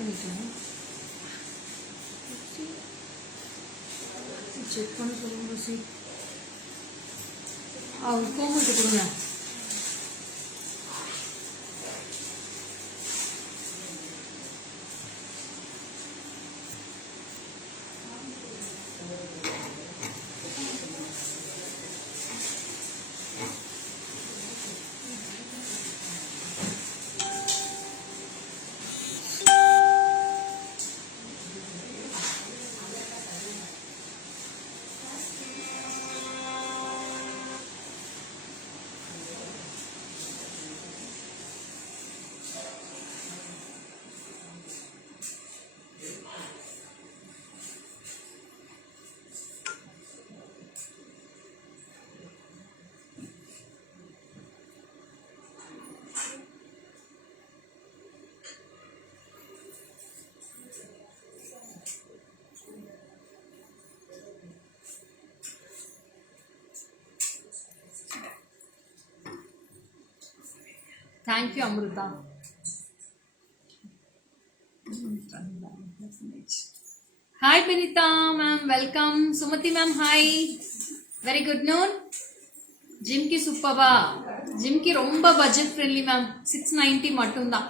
பண்ணிக்கலாம். செக் பண்ண சொல்லுங்க சி. கோமட்டு கொடுங்க. Thank you, Amrita. Hi, Pinita, ma'am. Welcome. Sumati, ma'am. Hi. Very good noon. Gym ki superba. Gym ki romba budget friendly, ma'am. 690 matunda.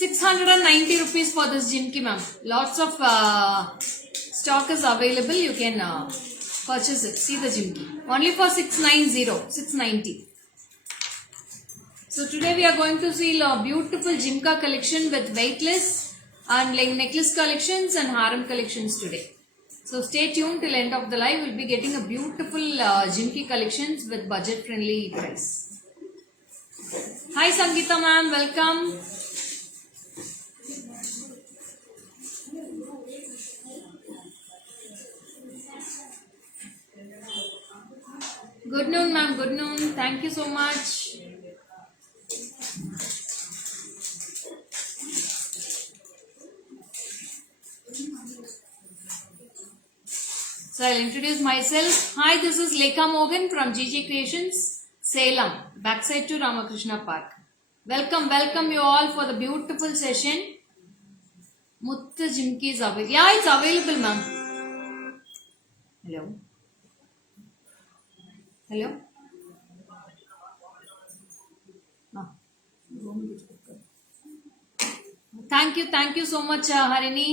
690 rupees for this gym ki, ma'am. Lots of stock is available. You can purchase it. See the gym ki. Only for 690. So today we are going to see a beautiful Jimka collection with weightless and like necklace collections and harem collections today. So stay tuned till end of the live. We'll be getting a beautiful Jimki collections with budget friendly price. Hi Sangeeta ma'am, welcome. Good noon ma'am, good noon. Thank you so much. So I'll introduce myself. Hi, this is Lekha Mogan from GG Creations, Salem, backside to Ramakrishna Park. Welcome, welcome you all for the beautiful session. Mutta Jimki is available. Yeah, it's available, ma'am. Hello. Hello. No. Thank you so much, Harini.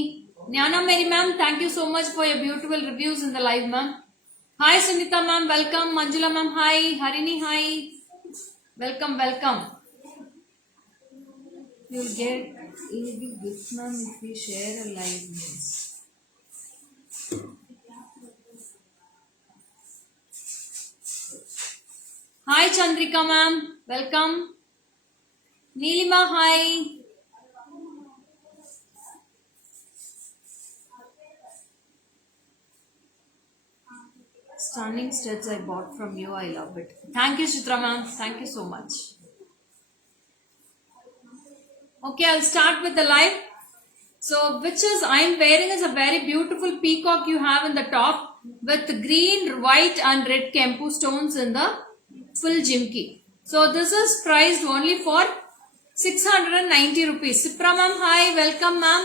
Jnana Mary ma'am, thank you so much for your beautiful reviews in the live ma'am. Hi Sunita ma'am, welcome. Manjula ma'am, hi. Harini, hi. Welcome, welcome. You'll get easy gift ma'am if we share a live news. Hi Chandrika ma'am, welcome. Neelima, hi. Stunning studs I bought from you. I love it. Thank you, Chitra ma'am. Thank you so much. Okay, I'll start with the live. So, which is I'm wearing is a very beautiful peacock you have in the top with green, white and red kempu stones in the full jimki. So, this is priced only for 690 rupees. Sipra ma'am, hi. Welcome ma'am.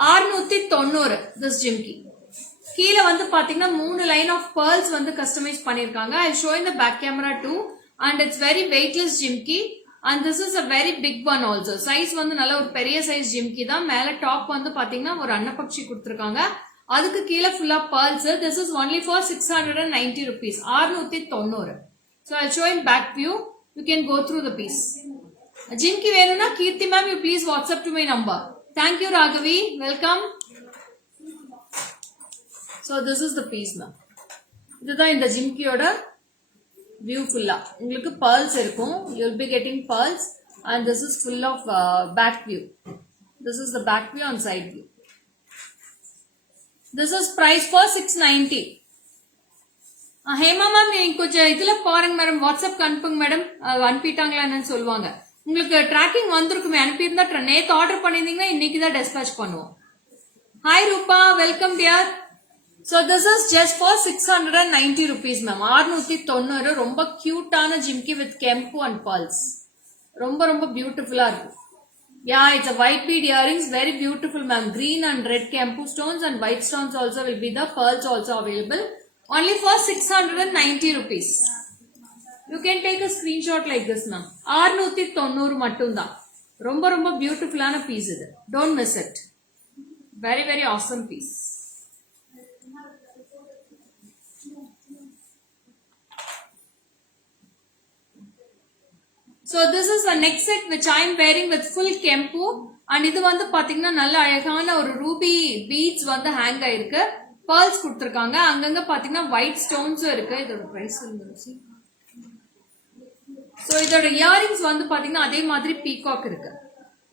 690 this jimki. கீழே வந்து பாத்தீங்கன்னா 3 line of pearls வந்து கஸ்டமைஸ் பண்ணிருக்காங்க. I show in the back camera too and it's very weightless jimki and this is a very big one also. Size வந்து நல்ல ஒரு பெரிய size jimki தான். மேல டாப் வந்து பாத்தீங்கன்னா ஒரு அன்னப்பக்ஷி கொடுத்திருக்காங்க. அதுக்கு கீழே ஃபுல்லா pearls. This is only for 690 rupees. 690. So I'll show in back view. You can go through the piece. Jimki வேணும்னா கீர்த்தி ma'am you please WhatsApp to my number. Thank you Raghavi. Welcome. So this is the piece ma'am. இதுதான் இந்த ஜிம்கியோட view fulla. உங்களுக்கு pearls இருக்கும். You'll be getting pearls and this is full of back view. This is the back view and side view. This is price for 690. Hema மேம் நீங்க கொஞ்சம் இதுல பாருங்க madam, WhatsApp அனுப்புங்க மேடம். அனுப்பிட்டாங்களா என்னன்னு சொல்லுவாங்க. உங்களுக்கு ட்ராக்கிங் வந்திருக்குமே, அனுப்பியிருந்தா நேத்து ஆர்டர் பண்ணிருந்தீங்கன்னா இன்னைக்கு தான் டிஸ்பேச் பண்ணுவோம். ஹாய் ரூபா, welcome dear. So this is just for 690 rupees ma'am. 690. ரொம்ப கியூட்டான jhumki with kempu and pearls. ரொம்ப ரொம்ப பியூட்டிஃபுல்லா இருக்கு. Yeah, it's a white bead earrings, very beautiful ma'am. Green and red Kempu stones and white stones also will be the pearls also available. Only for 690 rupees. You can take a screenshot like this ma'am. 690 மட்டும்தான். ரொம்ப ரொம்ப பியூட்டிஃபுல்லான பீஸ் இது. Don't miss it. Very very awesome piece. So this is the next set which I am wearing with full Kempu and இது வந்து பாத்தீங்கன்னா நல்ல அழகான ஒரு ரூபி beads வந்து ஹேங் ஆயிருக்கு. pearls கொடுத்திருக்காங்க. அங்கங்க பாத்தீங்கன்னா white stones இருக்கு. இதோட price சொல்லுங்க. So இதோட earrings வந்து பாத்தீங்கன்னா அதே மாதிரி peacock இருக்கு.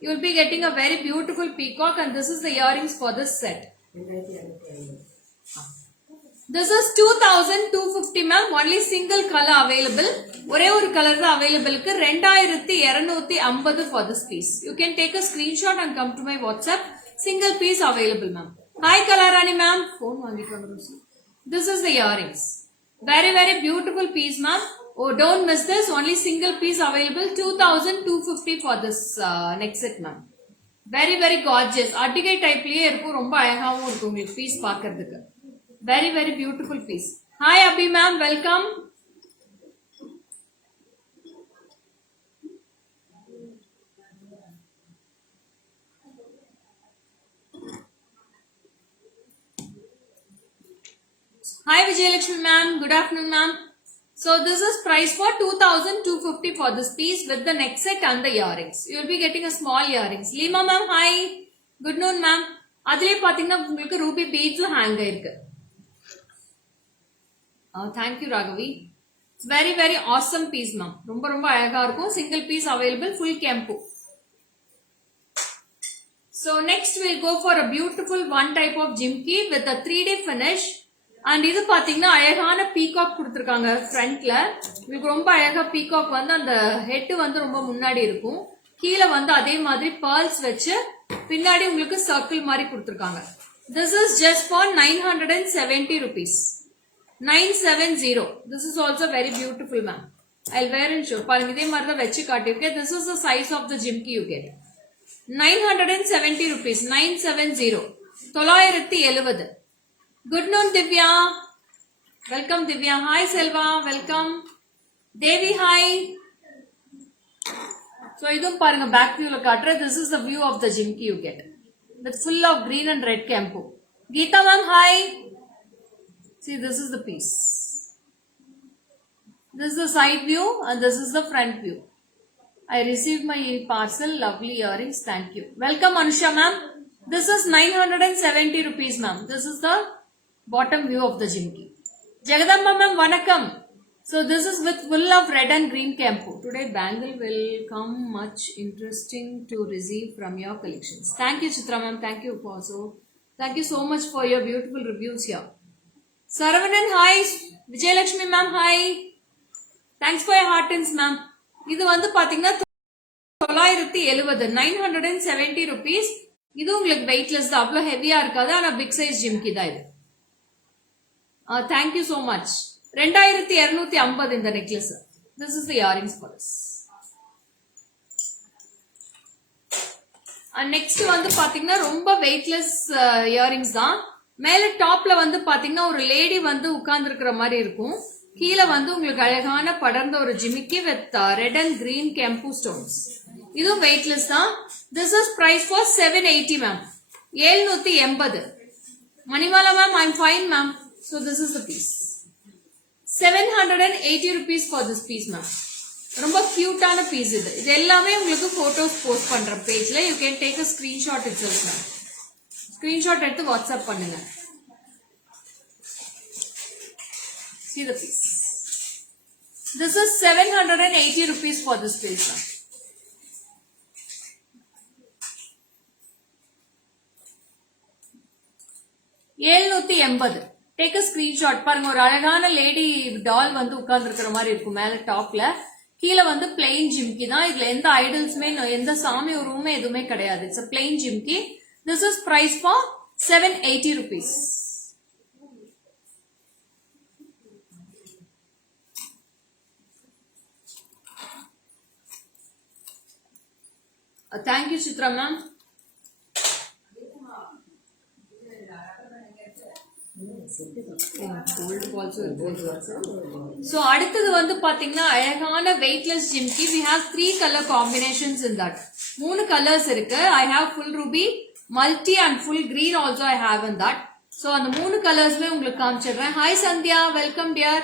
You will be getting a very beautiful peacock and this is the earrings for this set. This is 2250 ma'am. Only single color available. ஒரே ஒரு கலர் தான் available க்கு 2250 for this piece. You can take a screenshot and come to my WhatsApp. Single piece available ma'am. Hi Kalarani ma'am. Phone வாங்கிட்டு வந்து. This is the earrings. Very very beautiful piece ma'am. Oh, don't miss this. Only single piece available. 2250 for this next set ma'am. Very very gorgeous. Article type liye irukku. Romba ayagaavum irukku ungalku piece paakradhukku. Very very beautiful piece. Hi Abhi ma'am, welcome. Hi Vijayalakshmi ma'am, good afternoon ma'am. So this is price for 2250 for this piece with the neck set and the earrings. You will be getting a small earrings. Lima ma'am, hi. Good noon ma'am. Adile pathina ungalku ruby beads hang irukku. Thank you Raghavi. It's very very awesome piece ma'am. ரொம்ப ரொம்ப அழகா இருக்கும். Single piece available full Kempu. So next we'll go for a beautiful one type of jimki with a 3D finish. And இது பாத்தீங்கன்னா அழகான peacock கொடுத்திருக்காங்க ஃப்ரண்ட்ல. உங்களுக்கு ரொம்ப அழகா peacock வந்து அந்த ஹெட் வந்து ரொம்ப முன்னாடி இருக்கும். கீழே வந்து அதே மாதிரி pearls வச்சு பின்னாடி உங்களுக்கு சர்க்கிள் மாதிரி கொடுத்திருக்காங்க. This is just for 970 rupees. 970. This is also very beautiful ma'am. I'll wear and show. பாருங்க இதே மாதிரி தான் வெச்சு காட்டியிருக்கேன். This is the size of the jimki you get. 970 rupees. 970. 970. Good noon Divya. Welcome Divya. Hi Selva. Welcome. Devi hi. So idum பாருங்க back view la காட்டுறேன். This is the view of the jimki you get. With full of green and red Kempu. Geeta ma'am hi. See, this is the piece. This is the side view and this is the front view. I received my parcel. Lovely earrings. Thank you. Welcome Anusha ma'am. This is 970 rupees ma'am. This is the bottom view of the jimki. Jagadamba ma'am, vanakkam. So this is with full of red and green Kempu. Today bangle will come much interesting to receive from your collections. Thank you Chitra ma'am. Thank you also. Thank you so much for your beautiful reviews here. Saravanan hi. Vijayalakshmi ma'am hi. Thanks for your heartings ma'am. இது வந்து பாத்தீங்கன்னா 970 970 rupees. இது உங்களுக்கு வெயிட்லெஸ் தான், அவ்வளவு ஹெவியா இருக்காது. ஆனா பிக் சைஸ் ஜிம்கி தான் இது. Thank you so much. 2250 இந்த necklace. This is the earrings for us. Next வந்து பாத்தீங்கன்னா ரொம்ப வெயிட்லெஸ் இயரிங்ஸ் தான். மேல டாப்ல வந்து பாத்தீங்கன்னா ஒரு லேடி வந்து உட்கார்ந்து இருக்கிற மாதிரி இருக்கும். கீழே வந்து உங்களுக்கு அழகான படர்ந்த ஒரு ஜிமிக்கி with red and green kempu stones. இதுவும் வெயிட்லெஸ் தான். This is price for 780 ma'am. 780. Manimala ma'am, I am fine ma'am. So this is the piece. 780 rupees for this piece ma'am. ரொம்ப கியூட்டான பீஸ் இது. இது எல்லாமே உங்களுக்கு போட்டோஸ் போஸ்ட் பண்ற பேஜ்ல. You can take a screenshot itself ma'am. Screenshot எடுத்து வாட்ஸ்அப் பண்ணுங்க. See the piece. This is 780 rupees for this piece ma'am. ஏழ்நூத்தி 80. Take a screenshot. பாருங்க, ஒரு அழகான லேடி டால் வந்து உட்கார்ந்து இருக்கிற மாதிரி இருக்கும் மேல டாப்ல. கீழே வந்து பிளெயின் ஜிம்கி தான். இதுல எந்த ஐடல்ஸுமே எந்த சாமி உருவமே எதுவுமே கிடையாது. It's a plain jhumki. This is price for 780 rupees. Thank you, Chitra ma'am. Gold balls so அடுத்தது வந்து பாத்தீங்கன்னா அழகான வெயிட்லெஸ் jhumki we have 3 color combinations in that 3 colors இருக்கு I have full ruby multi and full green also I have in that so அந்த 3 கலர்ஸ்மே உங்களுக்கு காமிச்சிடுறேன் hi Sandhya welcome dear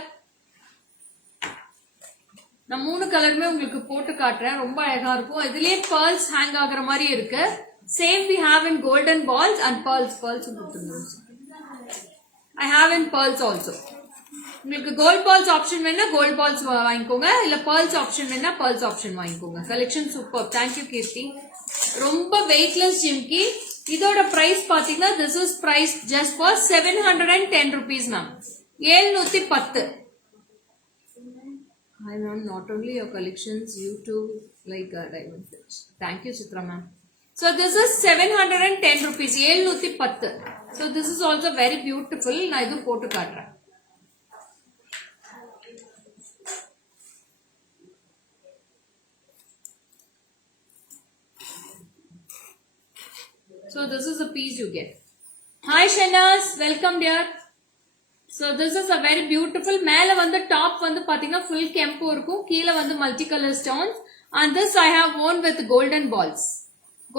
நான் 3 கலருமே உங்களுக்கு போட்டு காட்டுறேன் ரொம்ப அழகா இருக்கும் இதுலயே pearls hang ஆகுற மாதிரி இருக்கு same we have in golden balls and pearls கொடுத்துருக்கோம் I have in pearls also. உங்களுக்கு gold balls option வேணா gold balls வாங்கிக்கோங்க இல்ல pearls option வேணா pearls option வாங்கிக்கோங்க collection super thank you Kirti ரொம்ப weightless ஜிம்கி இதோட price பாத்தீங்கன்னா this is price just for 710 rupees ma'am 710 Hi ma'am not only your collections you too like diamond fish thank you Chitra ma'am so this is 710 rupees 710 so this is also very beautiful நான் இது போட்டு காட்டுறேன் so this is the piece you get hi Shanas welcome dear so this is a very beautiful மேல வந்து டாப் வந்து பாத்தீங்கன்னா full kempo இருக்கும் கீழ வந்து multicolor stones and this I have worn with golden balls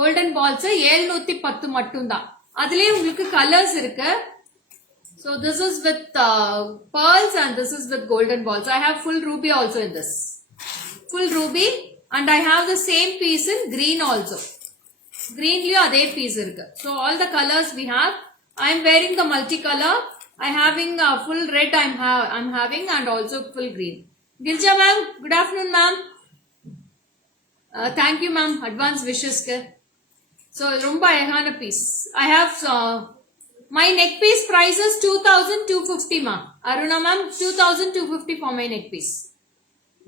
710 மட்டும்தான் அதுலயே உங்களுக்கு கலர்ஸ் இருக்கு so this is with pearls and this is with golden balls I have full ruby also in this full ruby and I have the same piece in green also greenலயும் அதே piece இருக்கு so all the colors we have I am wearing the multicolor I having full red I'm having and also full green Girja ma'am good afternoon ma'am thank you ma'am advance wishes so romba ayagana piece I have my neck piece price is 2250 ma'am Aruna ma'am 2250 for my neck piece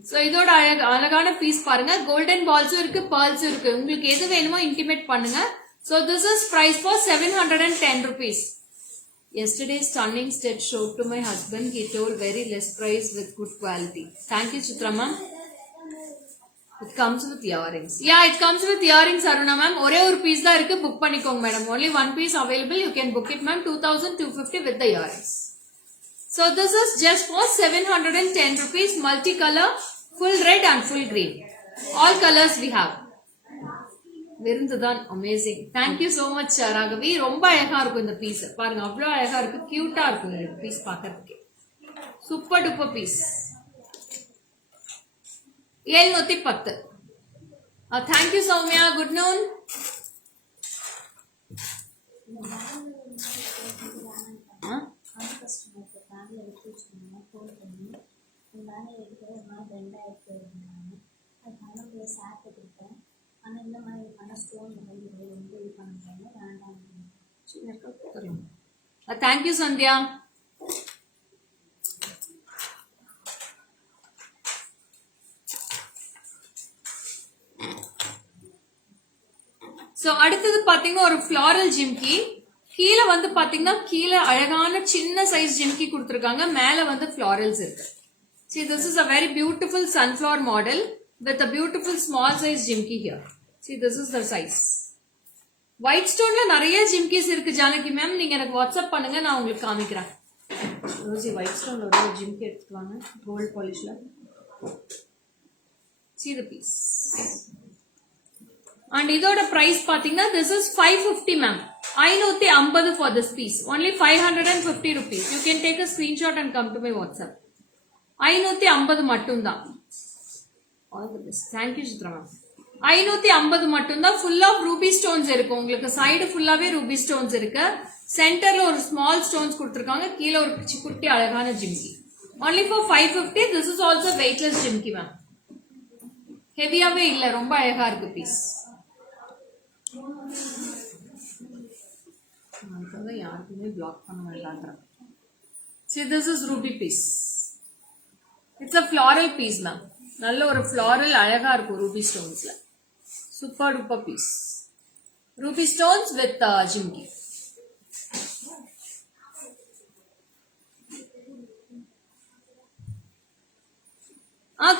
so இதோட அழகான பீஸ் பாருங்க golden balls இருக்கு pearls இருக்கு உங்களுக்கு எது வேணுமோ intimate பண்ணுங்க so this is price for 710 rupees yesterday stunning set showed to my husband he told very less price with good quality thank you Chitra ma'am it comes with earrings yeah it comes with earrings Aruna ma'am ஒரே ஒரு பீஸ் தான் இருக்கு book பண்ணிக்கோங்க madam only one piece available you can book it ma'am 2250 with the earrings so this is just for 710 rupees multicolor full red and full green all colors we have விருந்துதான் amazing thank you so much Raghavi ரொம்ப அழகா இருக்கும் இந்த பீஸ் பாருங்க அவ்வளவு அழகா இருக்கு கியூட்டா இருக்கும் இந்த பீஸ் பார்க்கிறதுக்கு super duper piece 710 thank you Soumya good noon thank you Sandhya so அடுத்தது பாத்தீங்கன்னா ஒரு floral ஜிம்கி கீழ வந்து பாத்தீங்கன்னா கீழ அழகான சின்ன சைஸ் ஜிம்கி கொடுத்திருக்காங்க மேல வந்து florals இருக்கு see this is a very beautiful sunflower model with a beautiful small size jimki here see this is the size white stone ல நிறைய ஜிம்கிஸ் இருக்கு ஜானகி மேம் நீங்க எனக்கு வாட்ஸ்அப் பண்ணுங்க நான் உங்களுக்கு காமிக்கிறேன் ரோசி white stone ல ஒரு ஜிம்கி எடுத்துவாங்க gold polish ல see the piece and இதோட price பாத்தீங்கன்னா this is 550 ma'am 550 for this piece only 550 rupees you can take a screenshot and come to my whatsapp 550 மட்டும்தான் all the best thank you Chitra ma'am 550 மட்டும்தான் full of ruby stones இருக்கு உங்களுக்கு சைடு ஃபுல்லாவே ruby stones இருக்கு சென்டர்ல ஒரு small stones கொடுத்திருக்காங்க கீழ ஒரு குட்டி அழகான jhumki only for 550 this is also weightless jhumki ma'am ஹெவியாவே இல்ல ரொம்ப அழகா இருக்கு பீஸ் யாருக்குமே பிளாக் பண்ண வேண்டாம் see this is ruby piece it's a floral piece ma'am நல்ல ஒரு floral அழகா இருக்கும் ruby stonesல super duper piece ruby stones with jimki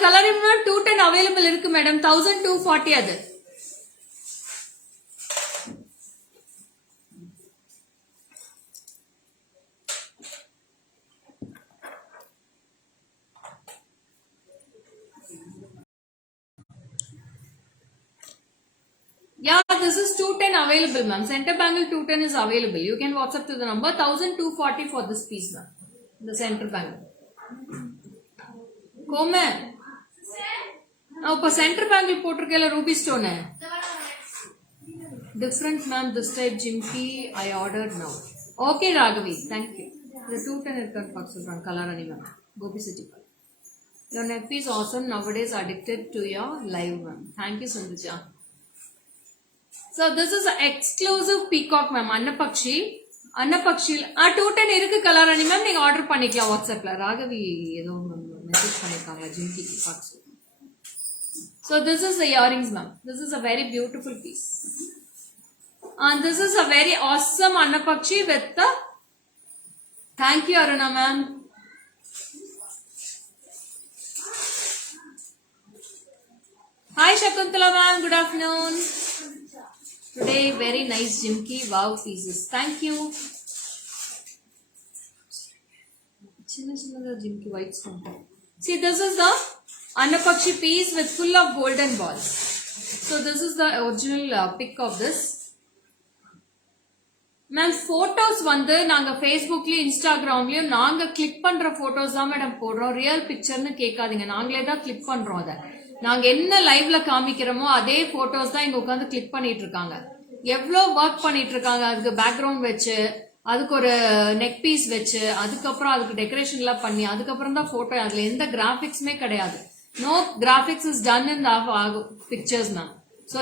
color 210 available இருக்கு madam 1240 அது Yeah, this is 210 available, ma'am. Center bangle 210 is available. You can WhatsApp to the number 1240 for this piece, ma'am. The center bangle. Come. Oh, center bangle potrukela ruby stone. Different, ma'am. This type Jimki I ordered now. Okay, Raghavi. Thank you. The 210 from color ma'am. Gopi City. Your neck is awesome. Nowadays addicted to your live, ma'am. Thank you, Sandhya. So this is an exclusive peacock, ma'am. Annapakshi. 210 irukku color ma'am. Neenga order pannikala WhatsApp la. Raghavi edo message pannirukanga Jimki peacocks. So this is the earrings, ma'am. This is a very beautiful piece. And this is a very awesome Annapakshi with the... Thank you, Aruna, ma'am. Hi, Shakuntala, ma'am. Good afternoon. Today, very nice Jimki. Wow, pieces. Thank you. Jimki white stone. See, this is the Annapakshi piece with full of golden balls. So, this is the original pic of this. Ma'am photos வந்து நாங்க ஃபேஸ்புக்லயும் இன்ஸ்டாகிராம்லயும் நாங்க கிளிக் பண்ற போட்டோஸ் தான் மேடம் போடுறோம். ரியல் பிக்சர்னு கேட்காதீங்க, நாங்களே தான் கிளிக் பண்றோம். அதை நாங்க என்ன லைவ்ல காமிக்கிறோமோ அதே போட்டோஸ் தான் இங்க உட்காந்து கிளிக் பண்ணிட்டு இருக்காங்க. எவ்வளவு ஒர்க் பண்ணிட்டு இருக்காங்க, அதுக்கு பேக்ரவுண்ட் வச்சு, அதுக்கு ஒரு நெக் பீஸ் வச்சு, அதுக்கப்புறம் அதுக்கு டெக்கரேஷன் எல்லாம் பண்ணி, அதுக்கப்புறம் தான் போட்டோ. அதுல எந்த கிராபிக்ஸுமே கிடையாது. No graphics is done in the pictures ma'am. So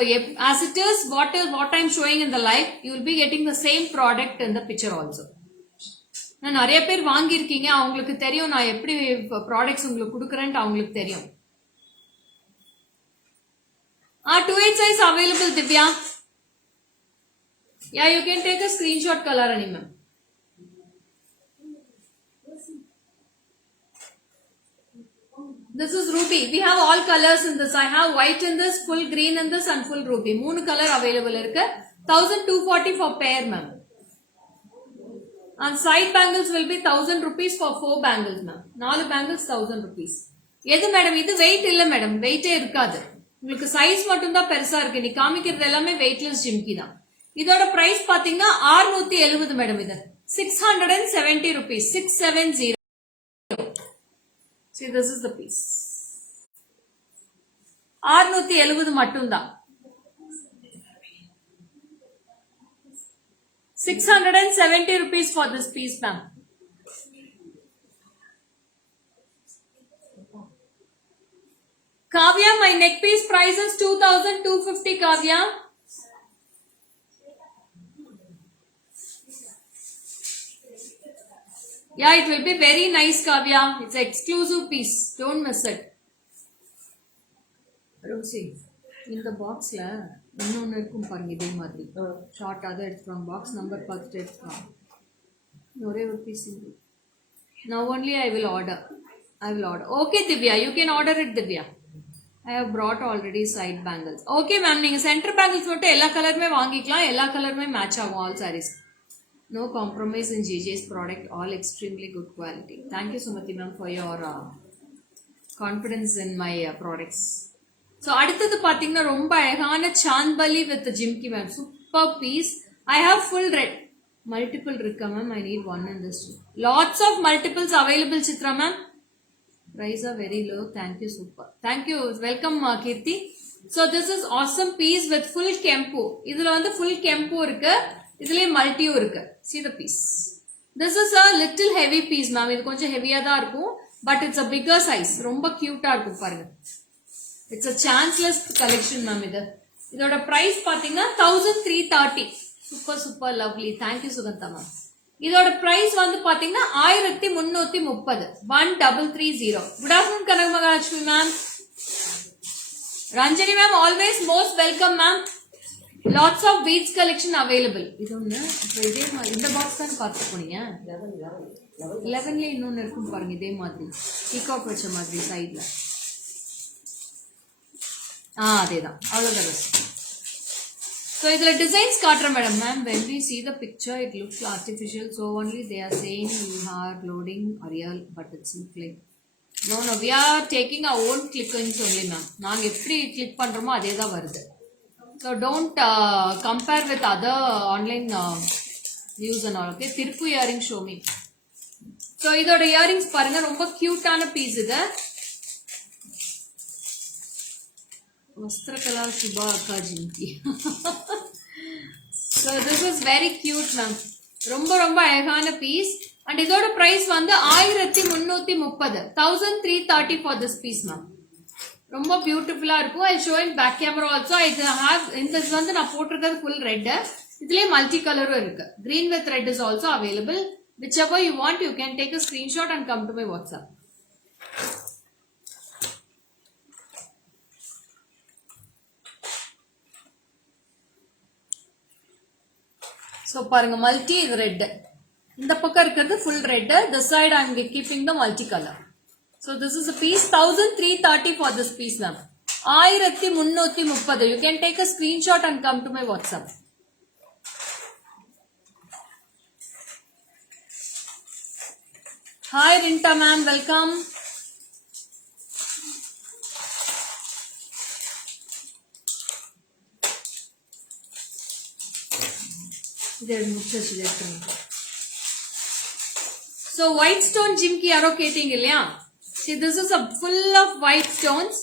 as it is, what I'm showing in the live, you will be getting the same product in the picture also. நான் நிறைய பேர் வாங்கியிருக்கீங்க, அவங்களுக்கு தெரியும் நான் எப்படி ப்ராடக்ட்ஸ் உங்களுக்கு கொடுக்குறேன்ட்டு அவங்களுக்கு தெரியும். 28 size available, Divya. Yeah, you can take a screenshot color ani ma'am. This is ruby. We have all colors in this. I have white in this, full green in this and full ruby. 3 color available irukku. 1240 for pair, ma'am. And side bangles will be 1000 rupees for 4 bangles, ma'am. 4 bangles 1000 rupees. எது மேடம் இது வெயிட் இல்ல மேடம், வெயிட்டே இருக்காது. உங்களுக்கு சைஸ் மட்டும் தான் பெருசா இருக்கு. நீ காமிக்கிறது எல்லாமே வெயிட்லெஸ் ஜிம்கி தான். இதோட பிரைஸ் பாத்தீங்கன்னா 670 மேடம். இது 670 rupees. 670. See, this is the piece. 670 மட்டும்தான். 670 rupees for this piece, ma'am. Kavya, my neck piece price is 2250, Kavya. Yeah, it will be very nice, Kavya. It's an exclusive piece. Don't miss it. Rosie, in the box la இன்னொன்னு இருக்கும் பாருங்க இதே மாதிரி. ஷார்ட் அதை எடுத்துவாங்க, box number பார்த்துட்டு எடுத்துவாங்க. ஒரே ஒரு piece. Now only I will order. Okay, Divya, you can order it, Divya. I have brought already side bangles. Okay, ma'am, நீங்க சென்டர் பேங்கிள்ஸ் மட்டும் எல்லா கலருமே வாங்கிக்கலாம். எல்லா கலருமே மேட்ச் ஆகும் all sarees. No compromise in JJ's product, all extremely good quality. Thank you, Sumati ma'am, for your confidence in my products. So, அடுத்தது பாத்தீங்கன்னா ரொம்ப அழகான Chandbali with Jimki ma'am. Super piece. I have full red. Multiple இருக்கா ma'am? I need one in this. Lots of multiples available, Chitra ma'am. Price are very low. Thank you, super. Thank you. Welcome, Kirti. So, this is awesome piece with full kempu. இதுல வந்து full kempu இருக்கு. இதுலயே மல்டியும் இருக்கு. See the piece. This is a little heavy piece, ma'am. இது கொஞ்சம் ஹெவியா தான் இருக்கும், but it's a bigger size. ரொம்ப கியூட்டா இருக்கும் பாருங்க. It's a chanceless collection, ma'am. இதோட price பாத்தீங்கன்னா 1330. Super lovely. Thank you, Sugantha ma'am. இதோட price வந்து பாத்தீங்கன்னா 1330. 1330. Good afternoon, Kanak Mahalakshmi ma'am. Ranjani ma'am, always most welcome, ma'am. Lots of beads collection available. இது ஒண்ணு. இதே மாதிரி இந்த பாக்ஸ் தான் பார்த்து போனீங்க. 11ல இன்னொன்னு இருக்கும் பாருங்க இதே மாதிரி. பீகாக் வச்ச மாதிரி சைடுல. அதேதான். அவ்வளவுதான். So இதுல டிசைன்ஸ் காட்டுறேன் madam. Ma'am, when we see the picture it looks artificial, so only they are saying we are loading real, but it's look like no, we are taking our own clickings only, ma'am. நாங்க எப்படி கிளிக் பண்றோமோ அதே தான் வருது. So don't compare with other online views and all. Okay, Tiruppu earring show me. So இதோட earrings பாருங்க ரொம்ப கியூட்டான பீஸ் இது. வஸ்திரகலா சுபா அக்கா jhumki. So this is very cute ma'am. ரொம்ப ரொம்ப அழகான பீஸ். And இதோட price வந்து 1330 1330 for this piece ma'am. ரொம்ப பியூட்டிஃபுல்லா இருக்கும். I show in back camera also. I have இந்த வந்து நான் போட்டிருக்கிறது full red. இதுலயே மல்டி கலரும் இருக்கு. Green with red is also available. Whichever you want, you can take a screenshot and come to my WhatsApp. So பாருங்க மல்டி red. இந்த பக்கம் இருக்கிறது full red. This side I am keeping the multi color. So this is a piece 1330 for this piece ma'am. 1330. You can take a screenshot and come to my WhatsApp. Hi Rinta ma'am, welcome. So white stone jimki yaro keting illaya. See this is a full of white stones.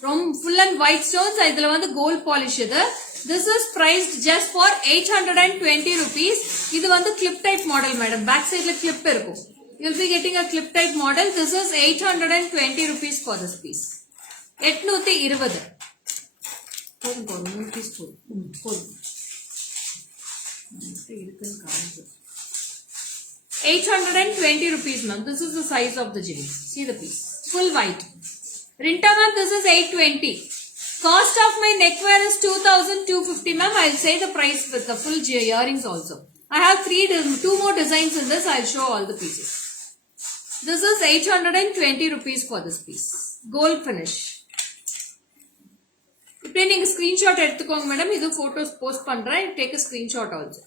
From full and white stones idhula vandu gold polish idu. This is priced just for 820 rupees. Idu vandu clip type model madam. Back side la clip irukum. You'll be getting a clip type model. This is 820 rupees for this piece. 820. Piece 820 rupees ma'am. This is the size of the jimmy. See the piece. Full white. Rinta ma'am, this is 820. Cost of my neckwear is 2250 ma'am. I'll say the price with the full earrings also. I have two more designs in this. I'll show all the pieces. This is 820 rupees for this piece. Gold finish. இப்படி நீங்க ஸ்கிரீன்ஷாட் எடுத்துக்கோங்க மேடம். இது photos post பண்றேன். Take a screenshot also.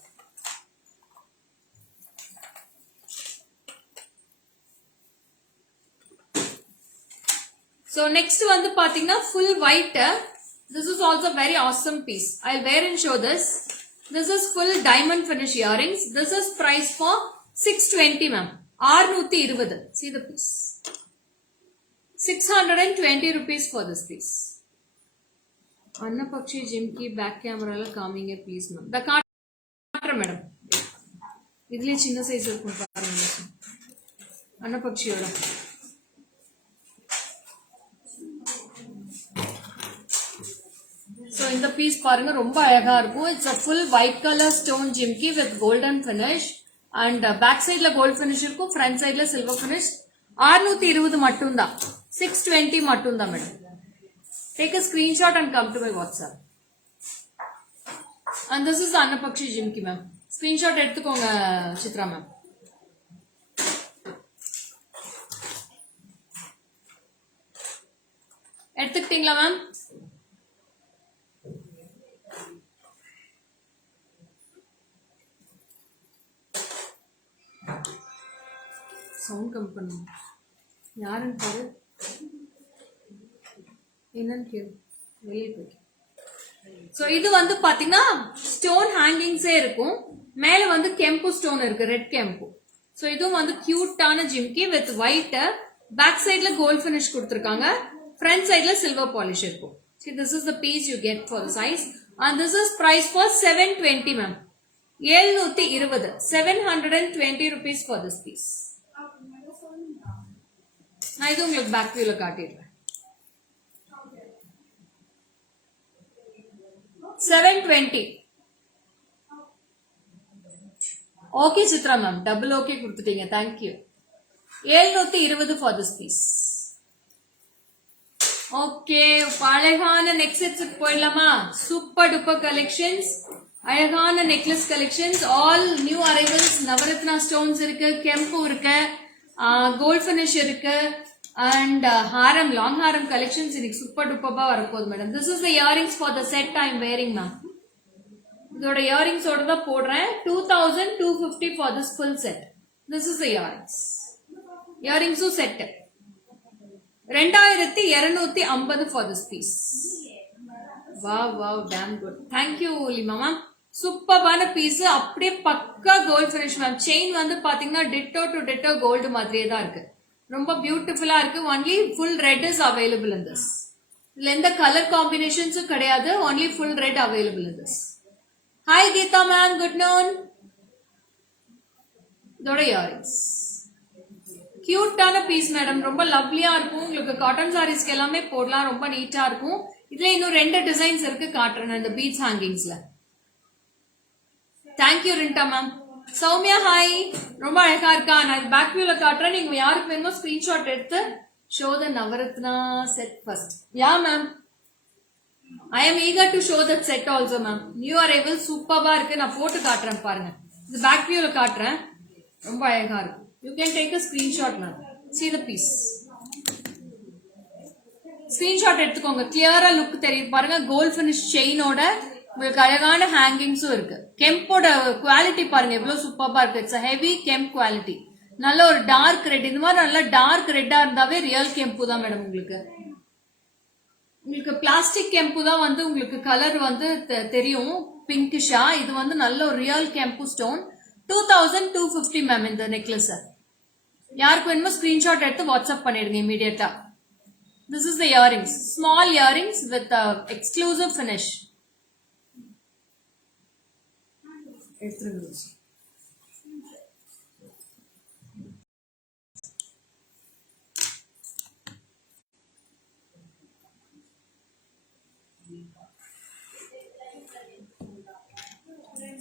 So next வந்து பாத்தீங்கன்னா full white. This is also very awesome piece. I'll wear and show this. This is full diamond finish earrings. This is price for 620 ma'am. 620. See the piece. 620 rupees for this piece. Annapakshi jimki back camera la coming a piece ma'am. The காட்ற madam. இதுலயே சின்ன சைஸ் இருக்கும் பாருங்க. அன்னபக்ஷியோட. So in the piece பாருங்க ரொம்ப அழகா இருக்கும். It's a full white color stone jimki with golden finish and back side la gold finish இருக்கும், front side la silver finish. 620 மட்டும்தான். 620 மட்டும்தான் madam. Take a screenshot and come to my WhatsApp. And this is the Annapakshi jimki ma'am. Screenshot எடுத்துக்கோங்க சித்ரா ma'am. எடுத்துக்கிட்டீங்களா ma'am? Sound come பண்ணுங்க. யாருன்னு பாரு. என்னன்னு கேளு. வெளியே போய். So இது வந்து பாத்தீங்கன்னா ஸ்டோன் ஹேங்கிங்ஸே இருக்கும். மேல வந்து கெம்பு ஸ்டோன் இருக்கு, ரெட் கெம்பு. So இதுவும் வந்து கியூட்டான ஜிம்கி வித் ஒயிட். பேக் சைட்ல கோல்ட் ஃபினிஷ் கொடுத்திருக்காங்க. ஃப்ரண்ட் சைட்ல சில்வர் பாலிஷ் இருக்கும். See this is the piece you get for the size and this is price for 720 ma'am. 720. 720 rupees for this piece. நான் இது உங்களுக்கு பேக் வியூல காட்டிடுறேன். 720. Okay Chitra ma'am, double okay கொடுத்துட்டீங்க, thank you. 720 for this piece. Okay, அழகான neck செட்ஸுக்கு போயிடலாமா? சூப்பர் டூப்பர் கலெக்ஷன்ஸ், அழகான necklace collections, all new arrivals. Navaratna stones இருக்கு, கெம்பு இருக்கு, கோல்ட் ஃபினிஷ் இருக்கு and haram, long haram collections இன்னைக்கு சூப்பர் டூப்பர்பா வரப்போகுது madam. This is the earrings for the set I am wearing ma'am. இதோட earrings ஓட தான் போடுறேன். 2250 for this full set. This is the earrings. Earrings set 2250 for this piece. Wow, damn good. Thank you, Lima ma'am. சூப்பரான பீஸ் அப்படியே பக்கா gold finish ma'am. Chain வந்து பாத்தீங்கன்னா Tito to Tito gold மாதிரியே தான் இருக்கு. ரொம்ப பியூட்டிஃபுல்லா இருக்கு. Only full red is available in this. இதுல எந்த கலர் காம்பினேஷன்ஸும் கிடையாது. Only full red available in this. Hi Geetha ma'am, good noon. இதோட இயரிங்ஸ் கியூட்டான பீஸ் மேடம். ரொம்ப லவ்லியா இருக்கும். உங்களுக்கு காட்டன் சாரீஸ்க்கு எல்லாமே போடலாம். ரொம்ப நீட்டா இருக்கும். இதுல இன்னும் 2 டிசைன்ஸ் இருக்கு, காட்டுறேன் இந்த பீட்ஸ் ஹேங்கிங்ஸ்ல. Thank you Rinda ma'am. Soumya hi, ரொம்ப அழகா இருக்கா. நான் பேக் வியூல காட்டுறேன். நீங்க யாருக்கு வேணுமோ ஸ்கிரீன்ஷாட் எடுத்து show the Navratna set first. Yeah ma'am, I M eager to show that set also ma'am. New arrival சூப்பரா இருக்கு. நான் போட்டு காட்டுறேன் பாருங்க. இது பேக் வியூல காட்டுறேன். ரொம்ப அழகா இருக்கு. You can take a screenshot ma'am. see the piece. Screenshot எடுத்துக்கோங்க. கிளியரா லுக் தெரியும் பாருங்க. கோல்ட் ஃபினிஷ் செயினோட உங்களுக்கு அழகான ஹேங்கிங்ஸும் இருக்கு. கெம்போட குவாலிட்டி பாருங்க எவ்வளவு சூப்பரா இருக்கு. It's heavy kemp quality. நல்ல ஒரு டார்க் ரெட். இந்த மாதிரி நல்ல டார்க் ரெட்டா இருந்தாவே ரியல் கெம்பு தான் மேடம். உங்களுக்கு பிளாஸ்டிக் கெம்பு தான் வந்து உங்களுக்கு கலர் வந்து தெரியும் பிங்கிஷா. இது வந்து நல்ல ஒரு ரியல் கெம்பு ஸ்டோன். 2250 மேம் இந்த நெக்லஸ். யாருக்கு வேணுமோ ஸ்கிரீன்ஷாட் எடுத்து வாட்ஸ்அப் பண்ணிடுங்க இமீடியட்டா. This is the earrings. Small earrings with exclusive finish.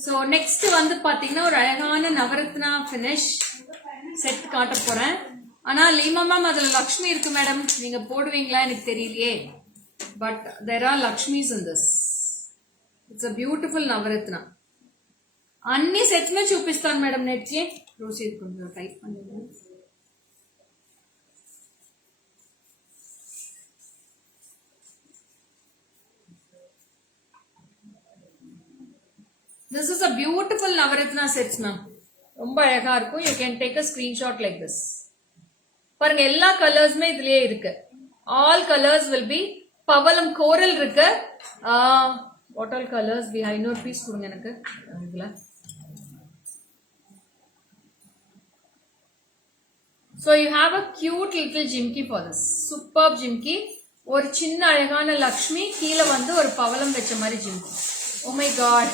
So next வந்து பாத்தீங்கன்னா ஒரு அழகான நவரத்னா finish செட் காட்ட போறேன். ஆனா லீமா மேம் அதுல லக்ஷ்மி இருக்கு மேடம். நீங்க போடுவீங்களா எனக்கு தெரியலையே. But there are Lakshmi's in this. It's a beautiful నవరత్న. అన్ని సెట్స్ మే చూపిస్తాను మేడం. నెట్ కి ప్రొసీడ్ కొంచెం టైప్ பண்ணுங்க. This is a beautiful Navratna sets ma'am. ரொம்ப அழகா இருக்கும். You can take a screenshot like this. பாருங்க எல்லா கலர்ஸ்மே இதுலயே இருக்கு. All colors will be பவளம் கோரல் இருக்கு. What all colors behind? இன்னொரு பீஸ் கொடுங்க எனக்கு. So you have a cute little jimki for this. Superb jimki. ஒரு சின்ன அழகான லக்ஷ்மி, கீழே வந்து ஒரு பவளம் வச்ச மாதிரி jhumki. Oh my god.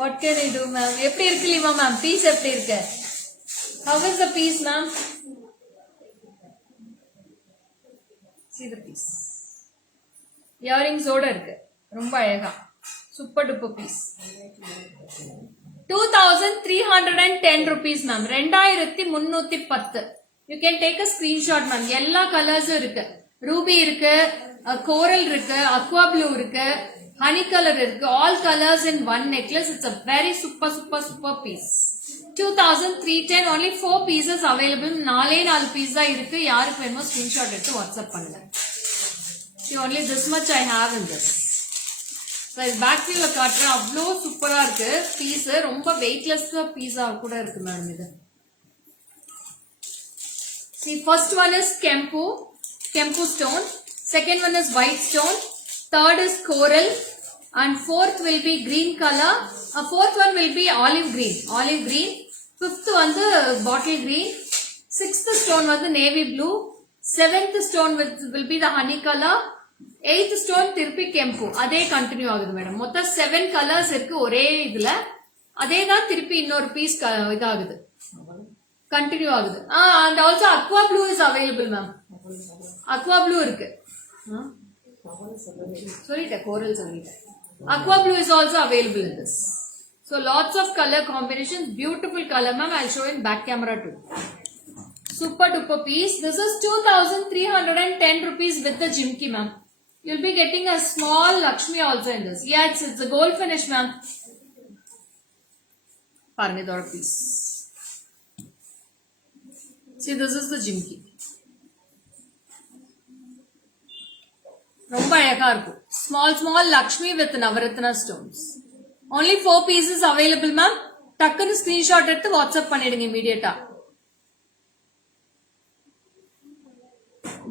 What can I do ma'am? எப்படி இருக்கு லீமா மேம்? பீஸ் எப்படி இருக்கு? How is the piece ma'am? See the piece. Earrings ஓட இருக்கு. ரொம்ப அழகா. Super duper piece. 2310 rupees ma'am. 2310. You can take a screenshot ma'am. எல்லா கலர்ஸும் இருக்கு. ரூபி இருக்கு, கோரல் இருக்கு, aqua blue இருக்கு, honey color இருக்கு. All colors in one necklace. It's a very super piece. 2310. Only 4 pieces available. 4 பீஸ் தான் இருக்கு. யாருக்கு வேணுமோ ஸ்கிரீன்ஷாட் எடுத்து வாட்ஸ்அப் பண்ணுங்க. See, only this much I have in this. Back வியூல காட்டுறேன். அவ்வளோ சூப்பரா இருக்கு பீஸ். ரொம்ப வெயிட்லெஸ் பீஸா கூட இருக்கு மேடம் இது. See, first one is Kempu stone. Second one is white stone. Third is coral. And fourth will be green color. Fourth one will be olive green. Fifth one the bottle green. Sixth stone was the navy blue. Seventh stone will be the honey color. 8th stone திருப்பி கெம்பு. அதே கண்டினியூ ஆகுது மேடம். மொத்தம் 7 கலர்ஸ் இருக்கு ஒரே இதுல. அதே தான் திருப்பி இன்னொரு பீஸ் இதாகுது, கண்டினியூ ஆகுது. and also aqua blue is available ma'am. aqua blue இருக்கு. சொல்லிட்டேன், கோரல் சொல்லிட்டேன். aqua blue is also available in this. So lots of color combinations. Beautiful color ma'am. I'll show in back camera too. Super duper piece. This is 2310 rupees with the jimki ma'am. You'll be getting a small Lakshmi also in this. Yeah, it's a gold finish ma'am. Parne dora piece. See, this is the jimki. Romba ayaka irukku. Small Lakshmi with Navaratna stones. Only 4 pieces available ma'am. Takkanu screenshot எடுத்து WhatsApp பண்ணிடுங்க immediate.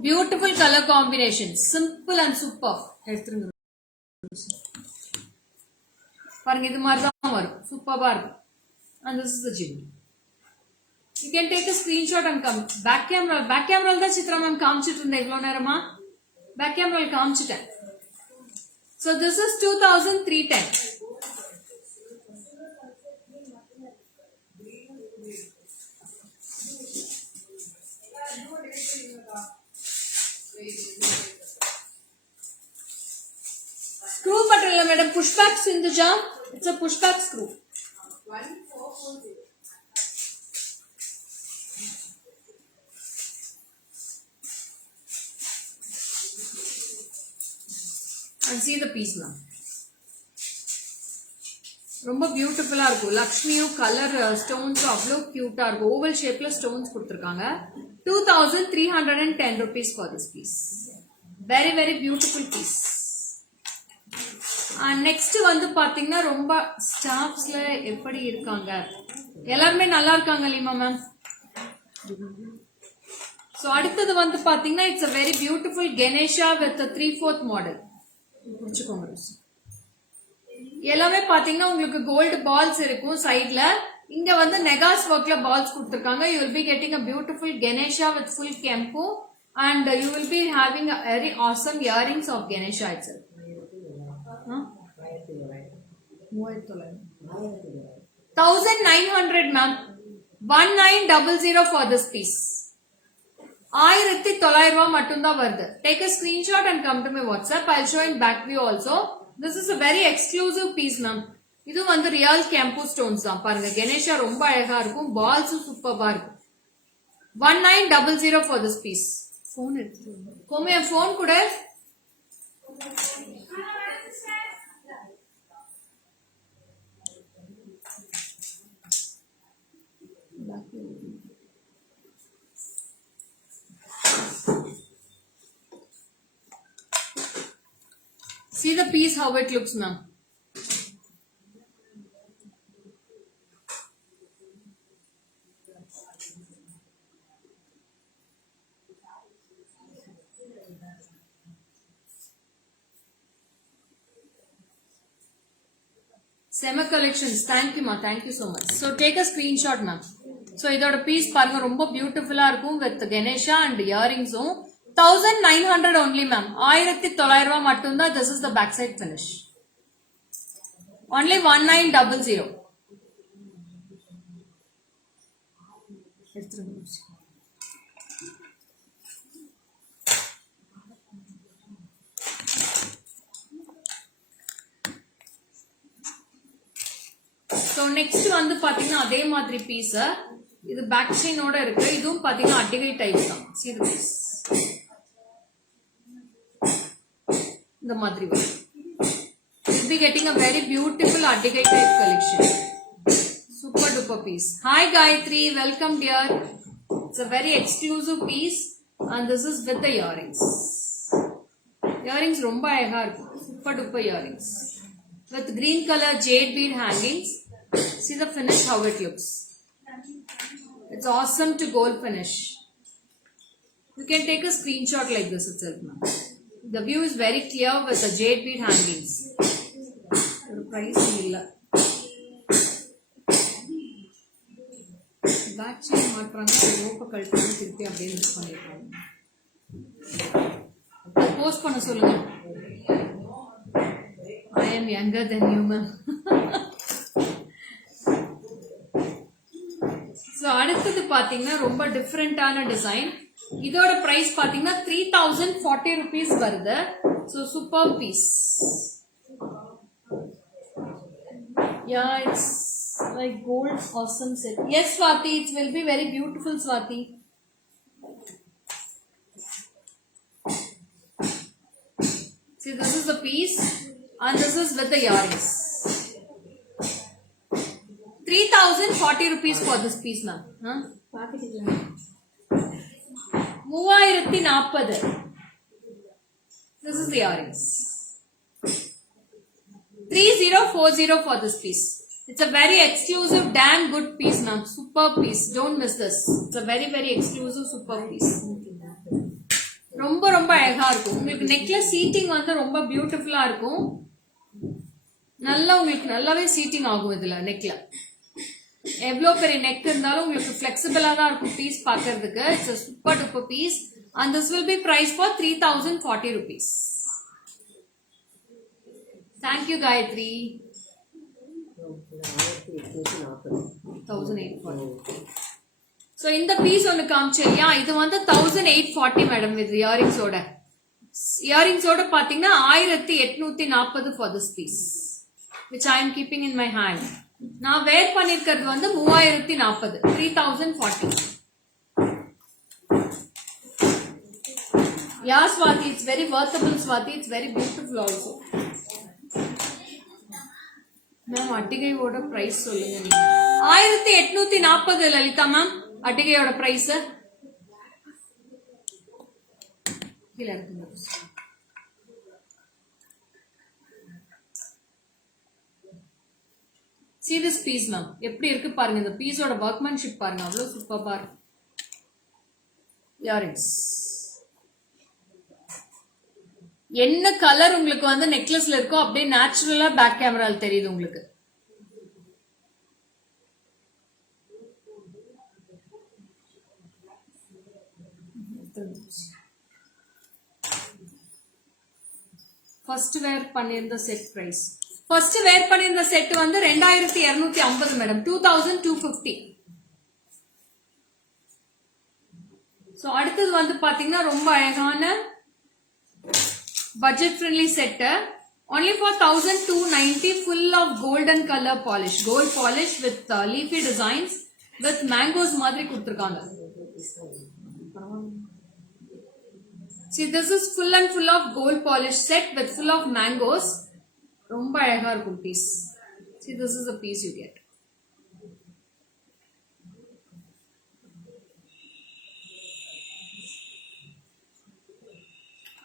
Beautiful color combination. Simple and superb. பாருங்க இது மாதிரி தான் வரும் சூப்பரா இருக்கும் and this is the jewelry. You can take a screenshot and come back camera தான் சித்ரா மேம் காமிச்சிட்டு இருந்தேன் இவ்வளவு நேரமா back camera காமிச்சிட்டேன். So this is 2310. Screw button illa madam pushback Sindhuja, it's a pushback screw. 1440. And see the piece now. ரொம்ப பியூட்டிஃபுல்லா இருக்கும் லக்ஷ்மியும் கலர் ஸ்டோன்ஸ் அவ்வளோ கியூட்டா இருக்கும் ஓவல் ஷேப்ல ஸ்டோன்ஸ் கொடுத்துருக்காங்க 2310 rupees for this piece. Very very beautiful piece. Next வந்து பாத்தீங்கன்னா ரொம்ப ஸ்டாஃப்ஸ்ல எப்படி இருக்காங்க எல்லாருமே நல்லா இருக்காங்க லீமா மேம். சோ அடுத்தது வந்து பாத்தீங்கன்னா it's a very beautiful Ganesha with a 3/4 model. புடிச்சுக்கோங்க எல்லாமே பாத்தீங்கன்னா உங்களுக்கு கோல்டு பால்ஸ் இருக்கும் சைட்ல இங்க வந்து நெகாஸ் ஒர்க்ல பால்ஸ் கொடுத்திருக்காங்க. You will be getting a beautiful Ganesha with full kempu and you will be having a very awesome earrings of Ganesha itself. 1900 ma'am. 1900 for this piece. 1900 ரூபாய் மட்டும் தான் வருது. Take a screenshot and come to my WhatsApp. I'll show in back view also. This is a very exclusive piece ma'am. இது வந்து real camp stones தான் பாருங்க. கணேஷா ரொம்ப அழகா இருக்கும் பால்ஸும் சூப்பரா இருக்கும். 1900 for this piece. phone எடுத்துட்டு கோமே phone கூட See the piece how it looks now. Sema collections. Thank you ma. Thank you so much. So take a screenshot ma'am. So இதோட piece பாருங்க ரொம்ப பியூட்டிஃபுல்லா இருக்கும் with Ganesha and earrings. 1900 only ma'am. 1900 ரூபாய் மட்டும் தான். This is the backside finish. Only 1900. So next வந்து பாத்தீங்கன்னா அதே மாதிரி பீஸ் இது பேக் செயினோட இருக்கு. இதுவும் பாத்தீங்கன்னா அட்டிகை டைப் தான். See the piece. இந்த மாதிரி வரும். You'll be getting a very beautiful Attigai type collection. Super duper piece. Hi Gayatri, welcome dear. It's a very exclusive piece and this is with the earrings. Earrings ரொம்ப அழகா இருக்கும். Super duper earrings. With green color jade bead hangings. See the finish how it looks. It's awesome to gold finish. You can take a screenshot like this itself now. The view is very clear with the jade bead hangings. The price illa. Back chain maatranga rope kaltana thiruppi அப்படியே மிஸ் பண்ணிருக்காங்க. போஸ்ட் பண்ண சொல்லுங்க. I am younger than you ma'am. So அடுத்தது பாத்தீங்கன்னா ரொம்ப டிஃபரெண்டான டிசைன். இதோட பிரைஸ் பாத்தீங்கன்னா 3040 rupees வருது. So super piece. Yeah, it's like gold awesome set. Yes Swati, it will be very beautiful Swati. See this is the piece and this is with the earrings. 3040 rupees for this piece ma'am. Huh? 3040. This is the earrings. 3040 for this piece. It's a very exclusive damn good piece ma'am. Super piece. Don't miss this. It's a very very exclusive super piece. ரொம்ப ரொம்ப அழகா இருக்கும். உங்களுக்கு necklace seating வந்து ரொம்ப பியூட்டிஃபுல்லா இருக்கும். நல்லா உங்களுக்கு நல்லாவே சீட்டிங் ஆகும் இதுல நெக்ல. எவ்வளோ பெரிய நெக் இருந்தாலும் உங்களுக்கு ஃபிளெக்சிபிளா தான் இருக்கும் பீஸ் பார்க்கறதுக்கு. It's a super duper piece and this will be priced for 3040 rupees. Thank you Gayatri. 1840. So இந்த பீஸ் ஒன்னு காமிச்சேன். இது வந்து 1840 மேடம் வித் இயரிங்ஸோட. இயரிங்ஸோட பாத்தீங்கன்னா 1840 for this piece which I am keeping in my hand. நான் வேர் பண்ணிருக்கிறது வந்து 3040 3040. Yeah Swati, it's very worthable Swati, it's very beautiful also. Ma'am அட்டிகையோட பிரைஸ் சொல்லுங்க நீங்க. 1840 லலிதா மேம் அட்டிகையோட பிரைஸ். கீழ இருக்குங்க. See this piece ma'am. எப்படி இருக்கு பாருங்க. இந்த பீஸோட workmanship பாருங்க. அவ்வளவு சூப்பரா இருக்கு. Earrings. என்ன கலர் உங்களுக்கு வந்து நெக்லஸ்ல இருக்கோ அப்படியே நேச்சுரலா பேக் கேமரால தெரியுது உங்களுக்கு. ஃபர்ஸ்ட் வேர் பண்ணிருந்த செட் பிரைஸ். ஃபர்ஸ்ட் வேர் பண்ணிருந்த செட் வந்து 2250 மேடம். 2250. சோ அடுத்தது வந்து பாத்தீங்கன்னா ரொம்ப அழகான budget friendly set only for 1290 full of golden color polish, gold polish with leafy designs with mangoes மாதிரி கொடுத்திருக்காங்க. See this is full and full of gold polish set with full of mangoes. ரொம்ப அழகா இருக்கும் piece. See this is the piece you get.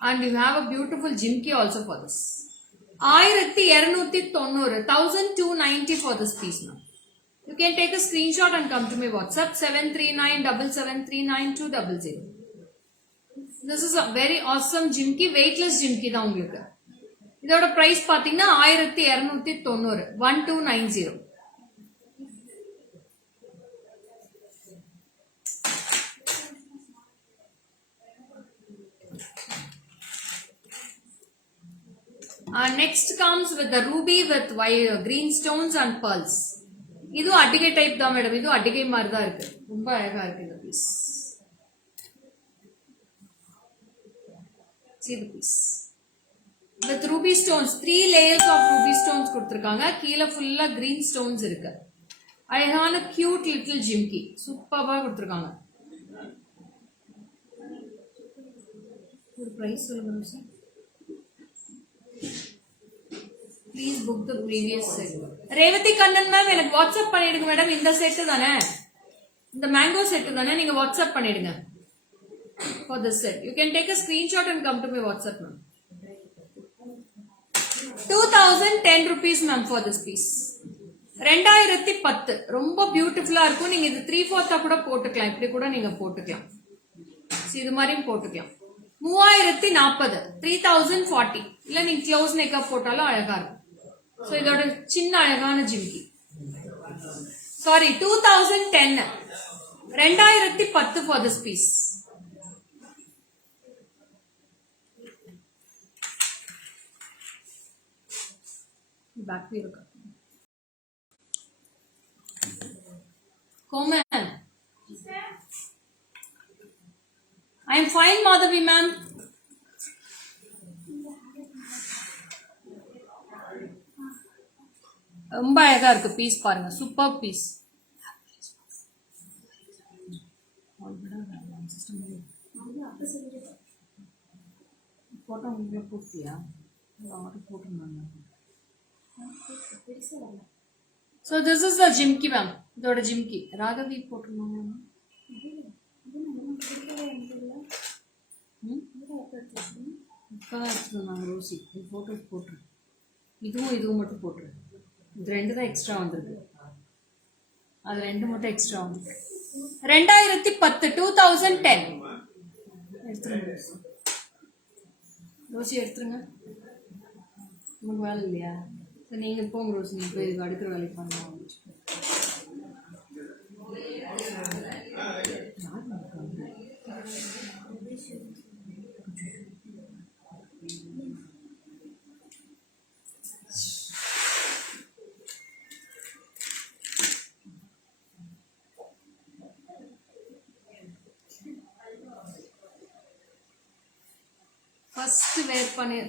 And you have a beautiful jimki also for this. 1290 1290 for this piece now. You can take a screenshot and come to my WhatsApp 7397739200. This is a very awesome jimki, weightless jimki தான் உங்களுக்கு. இதோட பிரைஸ் பாத்தீங்கன்னா 1290 1290. Next comes with the ruby with white green stones and pearls. இது அட்டிகை டைப் தான் மேடம். இது அட்டிகை மாதிரி தான் இருக்கு. ரொம்ப அழகா இருக்கு இந்த piece. See the piece with ruby stones. 3 layers of ruby stones கொடுத்திருக்காங்க. கீழ ஃபுல்லா green stones இருக்கு. அழகான cute little jimki. சூப்பரா கொடுத்திருக்காங்க. ஒரு பிரைஸ் சொல்லுங்க sir. Please book the previous set. Revathi Kannan மேம் எனக்கு வாட்ஸ்அப் பண்ணிடுங்க மேடம். இந்த செட் தானே, இந்த மேங்கோ செட் தானே, நீங்க வாட்ஸ்அப் பண்ணிடுங்க. For this set you can take a screenshot and come to my WhatsApp ma'am. 2010 rupees ma'am for this piece. 2010 ரொம்ப பியூட்டிஃபுல்லா இருக்கும். நீங்க இது 3/4 கூட போட்டுக்கலாம். இப்படி கூட நீங்க போட்டுக்கலாம். இது மாதிரியும் போட்டுக்கலாம். 3040 3040 இல்ல நீங்க க்ளோஸ் மேக்கப் போட்டாலும் அழகா இருக்கும். சோ இதோட சின்ன அழகான ஜிம்கி. Sorry 2010 2010 for this piece. back view look. Komal, I am fine Madhavi ma'am. ரொம்ப அழகா இருக்கு பீஸ் பாருங்க. Super piece. போட்டோ உங்களுக்கு போட்டியா? போட்டுருந்தாங்க. So this is the jimki ma'am. இதோட jimki ராகவி போட்டுருந்தாங்க. இப்பதான் எடுத்துருந்தாங்க ரோசி. போட்டோஸ் போட்டுரு. இதுவும் மட்டும் போட்டுரு. இது 2 தான் எக்ஸ்ட்ரா வந்திருக்கு. அது 2 மட்டும் எக்ஸ்ட்ரா வந்திருக்கு. 2010 2010 எடுத்துருங்க ரோசி எடுத்துருங்க. உங்களுக்கு வேலை இல்லையா? நீங்க போங்க ரோஸ், நீங்க போய் அடுக்கிற வேலைக்கு பண்ணுவோம்.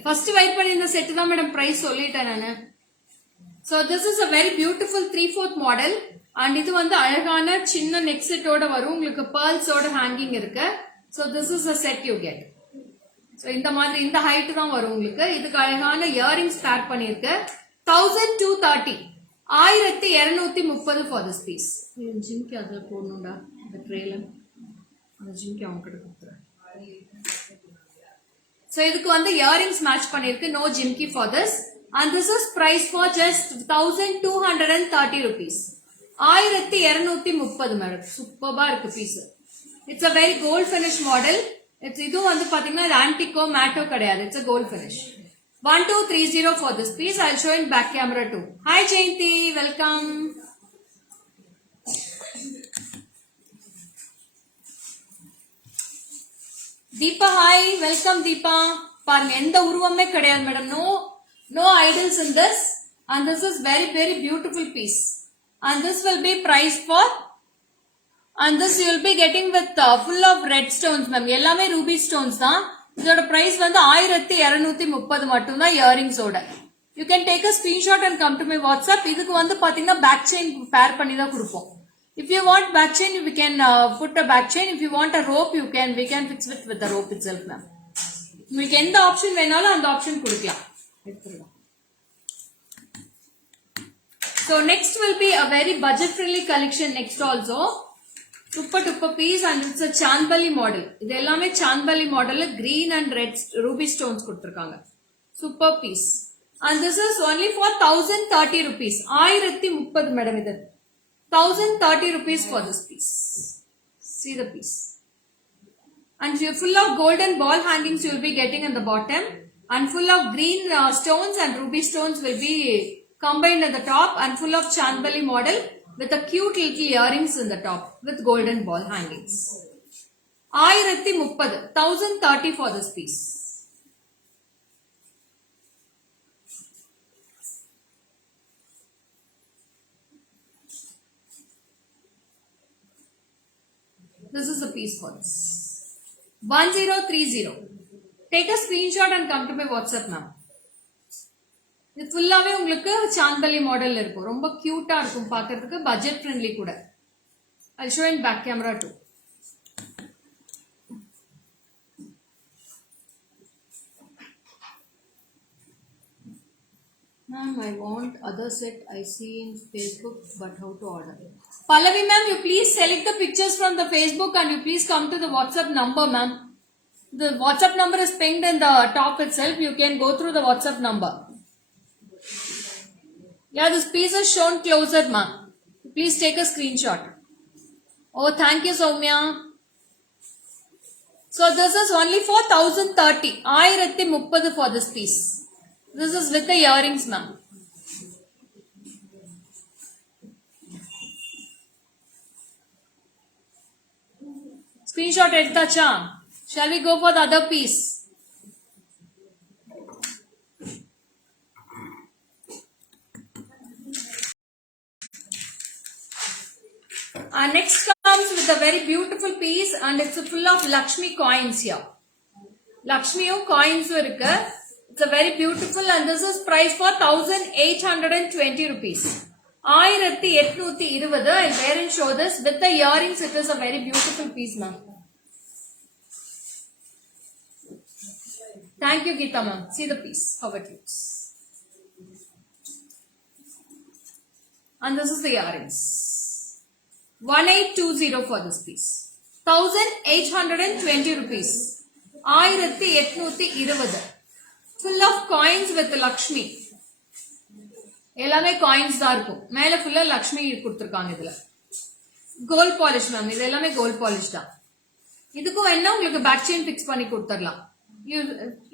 ஃபர்ஸ்ட் வேர் பண்ணி இந்த செட் தான் மேடம் பிரைஸ் சொல்லிட்டேன் நானு. So this is a very beautiful 3/4 model and இது வந்து அழகான சின்ன நெக் செட்டோட வரும். உங்களுக்கு pearlsோட ஹேங்கிங் இருக்கு. So this is a set you get. So இந்த மாதிரி இந்த ஹைட் தான் வரும் உங்களுக்கு. இதுக்கு அழகான இயரிங்ஸ் பேர் பண்ணிருக்கு. 1230 1230 for this piece. ஜிம்கி அதுல போடணும்டா இந்த ட்ரேல. அந்த ஜிம்கி அவங்க கிட்ட கொடுத்துறேன். So இதுக்கு வந்து இயரிங்ஸ் மேட்ச் பண்ணிருக்கு. No jimki for this. And this is price for just 1230 rupees. 1230 madam. Superba irukku piece. It's a very gold finish model. It's idu vandu pathina antico matte kadiyadu. It's a gold finish. 1230 for this piece. I'll show in back camera too. Hi Jayanti, welcome. Deepa, hi, welcome Deepa. பாருங்க எந்த உருவமே கிடையாது madam. No idols in this, and this is very beautiful piece, and this will be priced for, and this you will be getting with full of red stones ma'am. எல்லாமே ruby stones தான். இதோட price வந்து 1230 மட்டும் தான் இயரிங்ஸ் ஓட. You can take a screenshot and come to my WhatsApp. இதுக்கு வந்து பாத்தீங்கன்னா back chain pair பண்ணி தான் கொடுப்போம். If you want back chain, we can put a back chain. If you want a rope, we can fix it with the rope itself ma'am. உங்களுக்கு எந்த ஆப்ஷன் வேணாலும் அந்த ஆப்ஷன் கொடுக்கலாம். So next will be a very budget friendly collection next also. Super duper piece and it's a Chandbali model. இது எல்லாமே Chandbali model green and red ruby stones கொடுத்திருக்காங்க. Super piece. And this is only for 1030 rupees. 1030 madam இது. 1030 rupees for this piece. See the piece. And full of golden ball hangings you will be getting in the bottom. And full of green stones and ruby stones will be combined at the top, and full of Chandbali model with a cute little earrings in the top with golden ball hangings. 1030 for this piece. This is the piece for this. 1030. Take a screenshot and come to my WhatsApp now. இது ஃபுல்லாவே உங்களுக்கு சாந்தலி மாடல்ல இருக்கும். ரொம்ப கியூட்டா இருக்கும் பார்க்கிறதுக்கு. Budget friendly கூட. I'll show in back camera too. Ma'am, I want other set I see in Facebook, but how to order? Pallavi ma'am, you please select the pictures from the Facebook and you please come to the WhatsApp number ma'am. The WhatsApp number is pinged in the top itself. You can go through the WhatsApp number. Yeah, this piece is shown closer, ma'am. Please take a screenshot. Oh, thank you, Soumya. So this is only for 1030. 1030 for this piece. This is with the earrings, ma'am. Screenshot edtacha. Shall we go for the other piece? Next comes with a very beautiful piece and it's full of Lakshmi coins here. Lakshmi coins irukku. It's a very beautiful and this is priced for 1820 rupees. 1820. I'll wear and show this with the earrings. It is a very beautiful piece, ma'am. Thank you, Geeta ma'am. See the piece, how it looks. And this is the earrings. 1820 for this piece. 1820 rupees. 1820. Full of coins with Lakshmi. எல்லாமே காயின்ஸ் தான் இருக்கும். மேல ஃபுல்லா லக்ஷ்மி கொடுத்திருக்காங்க. இதுல gold polish ma'am. இது எல்லாமே gold polish தான். இதுக்கும் என்ன உங்களுக்கு பேக் செயின் பிக்ஸ் பண்ணி கொடுத்துடலாம்.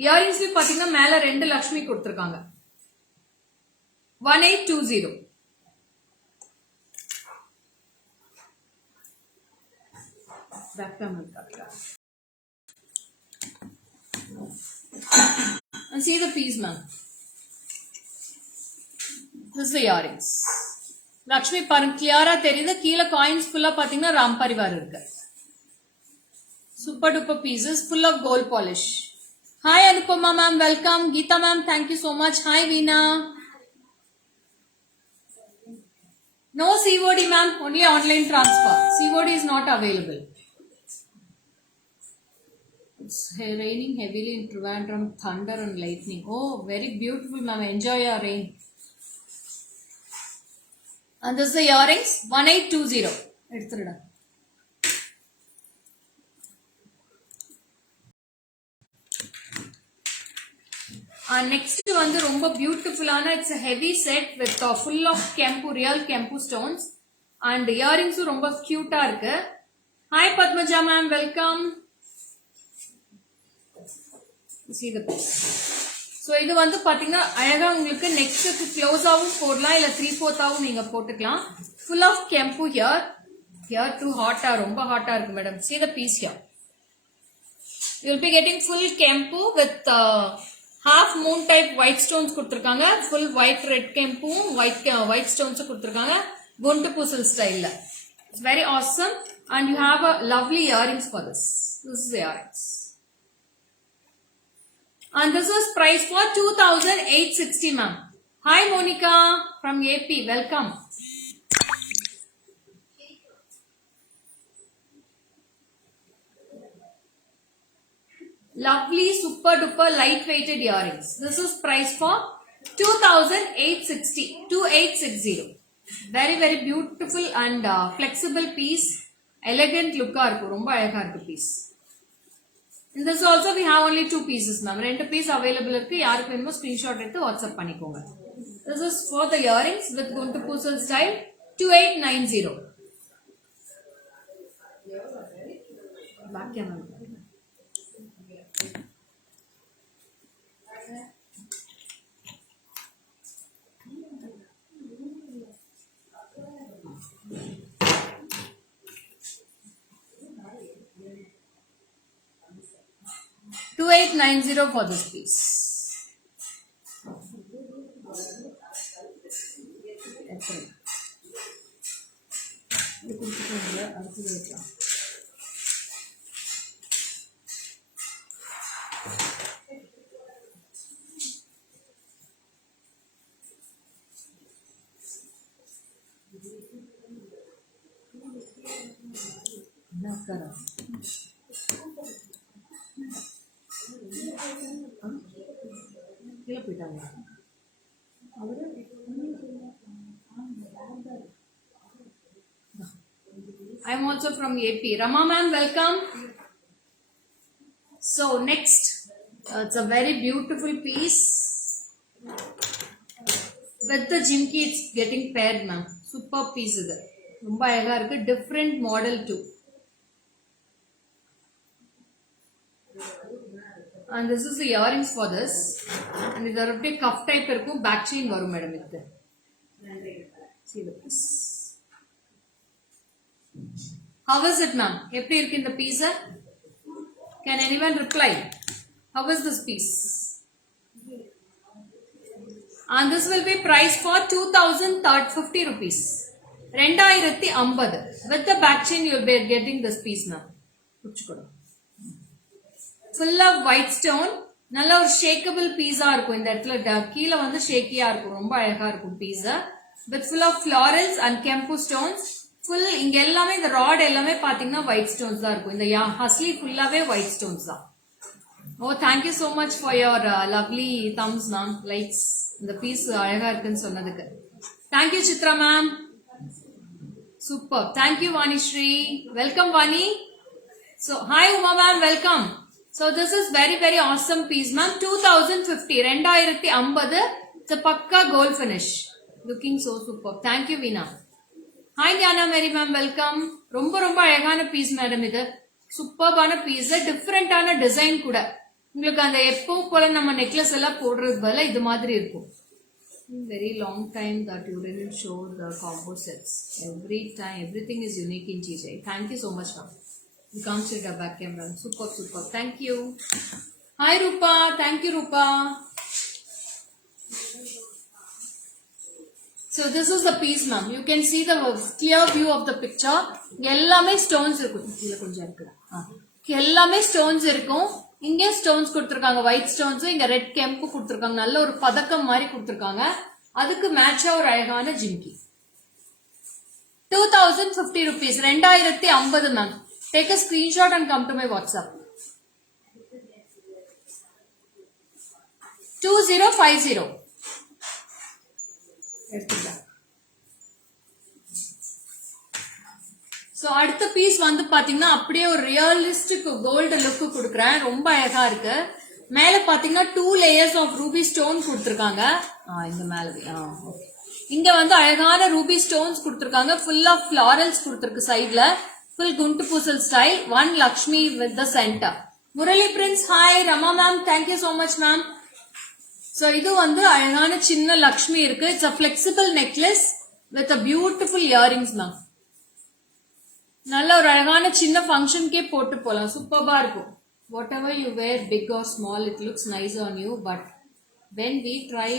இயரிங்ஸ் பாத்தீங்கன்னா மேல 2 லக்ஷ்மி கொடுத்திருக்காங்க. 1820. Back camera. And see the piece, ma'am. This is the earrings. Lakshmi பாருங்க கிளியரா தெரியுது. கீழ காயின்ஸ் ஃபுல்லா பாத்தீங்கன்னா ராம் பரிவார் இருக்கு. Super duper pieces full of gold polish. Hi Anupama ma'am, welcome. Geeta ma'am, thank you so much. Hi Veena. No COD ma'am, only online transfer. COD is not available. It's raining heavily in Trivandrum, thunder and lightning. Oh, very beautiful ma'am. Enjoy your rain. And this is the earrings, 1820. எடுத்துருடா. Next வந்து ரொம்ப பியூட்டிஃபுல்லான it's a heavy set with full of kempu, real kempu stones and earrings ரொம்ப கியூட்டா இருக்கு. Hi Padmaja ma'am, welcome. See the piece. So இது வந்து பாத்தீங்கன்னா அழகா உங்களுக்கு நெக்ஸ்ட்க்கு க்ளோஸாவும் போடலாம் இல்ல 3/4 ஆவும் நீங்க போட்டுக்கலாம். Full of kempu here. Here too hot ரொம்ப ஹாட்டா இருக்கு madam. See the piece here. You will be getting full kempu with half moon type white stones கொடுத்திருக்காங்க. Full white red kempu, white stones கொடுத்திருக்காங்க. Guntu pusal style. It's very awesome and you have a lovely earrings for this. This is the earrings. And this is price for 2860 ma'am. Hi Monica from AP, welcome. Lovely super duper light weighted earrings. This is price for 2860. Very very beautiful and flexible piece. Elegant look irukku. Romba alaga irukku piece. In this also we have only 2 pieces ma'am. 2 piece available irukku. Yarukku venuma screenshot eduthu WhatsApp பண்ணிக்கோங்க. This is for the earrings with Guntu Pusal style 2890. Back camera. $2890 for this piece. I am also from AP. Rama ma'am, welcome. So next, it's a very beautiful piece with the jimki. It's getting paired ma'am. Super piece is it. Romba alaga irukku. Different model too. And this is the earrings for this. And this is a cuff type irukku. Back chain varum madam idhu. See the piece. How is it ma'am? Eppadi irukku indha piece? Can anyone reply? How is this piece? And this will be priced for 2050 rupees. 2050. With the back chain you will be getting this piece ma'am. Full of white stone. நல்ல ஒரு ஷேக்கபிள் பீஸா இருக்கும். இந்த இடத்துல கீழ வந்து ஷேக்கியா இருக்கும். ரொம்ப அழகா இருக்கும் piece. With full of florals and kempu stones. Full இங்க எல்லாமே இந்த ராட் எல்லாமே பாத்தீங்கன்னா white stones தான் இருக்கும். இந்த ஹஸ்லி ஃபுல்லாவே white stones தான். Oh, thank you so much for your lovely thumbs ma'am, likes. இந்த பீஸ் அழகா இருக்குன்னு சொன்னதுக்கு. Thank you Chitra ma'am. Super. Thank you Vanishri. Welcome Vani. So hi Uma ma'am, welcome. So this is very very awesome piece ma'am. 2050. 2050. It's a pakka gold finish. Looking so super. Thank you Veena. Hi Jana Mary ma'am, welcome. ரொம்ப ரொம்ப அழகான piece madam இது. சூப்பர்பான பீஸ். டிஃபரெண்டான டிசைன் கூட. உங்களுக்கு அந்த எப்பவும் போல நம்ம நெக்லஸ் எல்லாம் போடுறது பதிலா இது மாதிரி இருக்கும். Very long time that you didn't show the combo sets. Every time, everything is unique in TJ. Thank you so much, ma'am. You come to the back camera. Super, super. Thank you. Hi, Rupa. Thank you, Rupa. So this is the piece, ma'am. You can see the clear view of the picture. எல்லாமே ஸ்டோன்ஸ் இருக்கும். இதுல கொஞ்சம் இருக்குடா. எல்லாமே ஸ்டோன்ஸ் இருக்கும். இங்க ஸ்டோன்ஸ் கொடுத்திருக்காங்க, white stones, இங்க ரெட் கெம்பு கொடுத்திருக்காங்க. நல்ல ஒரு பதக்கம் மாதிரி கொடுத்திருக்காங்க. அதுக்கு மேட்சா ஒரு அழகான ஜிம்கி. 2050 rupees. 2050 ma'am. Take a screenshot and come to my WhatsApp. 2050. So அடுத்த பீஸ் வந்து பாத்தீங்கன்னா அப்படியே ஒரு ரியலிஸ்டிக் கோல்டு லுக் கொடுக்குறேன். ரொம்ப அழகா இருக்கு. மேல பாத்தீங்கன்னா 2 layers of ruby stone கொடுத்திருக்காங்க. இந்த மேல இங்க வந்து அழகான ரூபி ஸ்டோன்ஸ் கொடுத்திருக்காங்க. ஃபுல் ஆஃப் ஃபிளாரல்ஸ் கொடுத்திருக்கு சைடுல. ஃபுல் குண்டு பூசல் style. 1 Lakshmi with the centre. Murali prince hi. Rama ma'am thank you so much ma'am. So இது வந்து அழகான சின்ன லக்ஷ்மி இருக்கு. It's a flexible necklace with a beautiful earrings ma'am. நல்ல ஒரு அழகான சின்ன ஃபங்க்ஷனுக்கே போட்டு போலாம். சூப்பர்பா இருக்கும். Whatever you wear big or small it looks nice on you. But when we try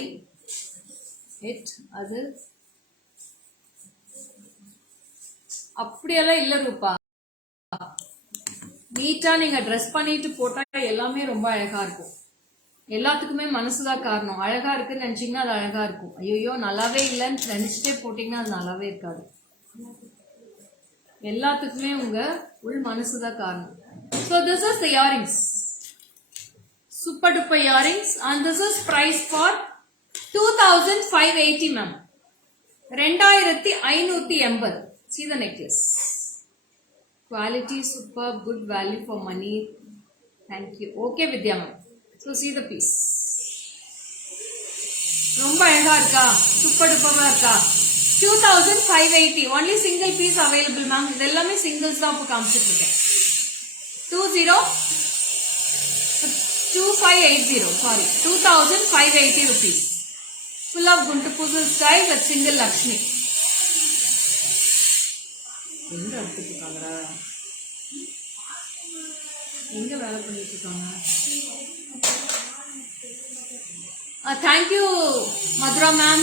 it அது அப்படியெல்லாம் இல்ல ரூபா. நீட்டா நீங்க ட்ரெஸ் பண்ணிட்டு போட்டா எல்லாமே ரொம்ப அழகா இருக்கும். எல்லாத்துக்குமே மனசுதான் காரணம். அழகா இருக்குன்னு நினைச்சீங்கன்னா அது அழகா இருக்கும். ஐயோ நல்லாவே இல்லைன்னு நினைச்சிட்டே போட்டீங்கன்னா அது நல்லாவே இருக்காது. எல்லாத்துக்குமே உங்க உள் மனசுதான் காரணம். So this is the earrings. Super duper earrings and this is price for 2580 ma'am. 2580. See the necklace. Quality super, good value for money. Thank you. Okay Vidya ma'am. So see the piece. ரொம்ப அழகா இருக்கா? சூப்பர் டூப்பரா இருக்கா? 2580. Only single piece available ma'am. இது எல்லாமே singles தான் இப்ப காமிச்சிட்டு இருக்கேன். 2580. Sorry. 2580 rupees. Full of guntu puzzle style with single Lakshmi. எங்க எடுத்துட்டு இருக்காங்கடா? எங்க வேலை பண்ணிட்டு இருக்காங்க? Thank you Madhura ma'am.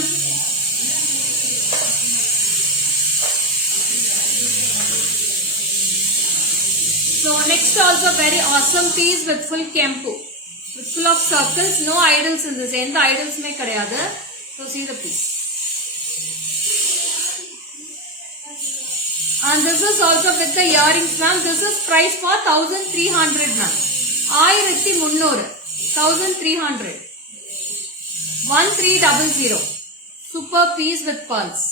So next also very awesome piece with full kempu. With full of circles. No idols in this. எந்த idols-மே கிடையாது. So see the piece. And this is also with the earrings ma'am. This is price for 1300 ma'am. 1300. 1300. 1300. Super piece with pearls.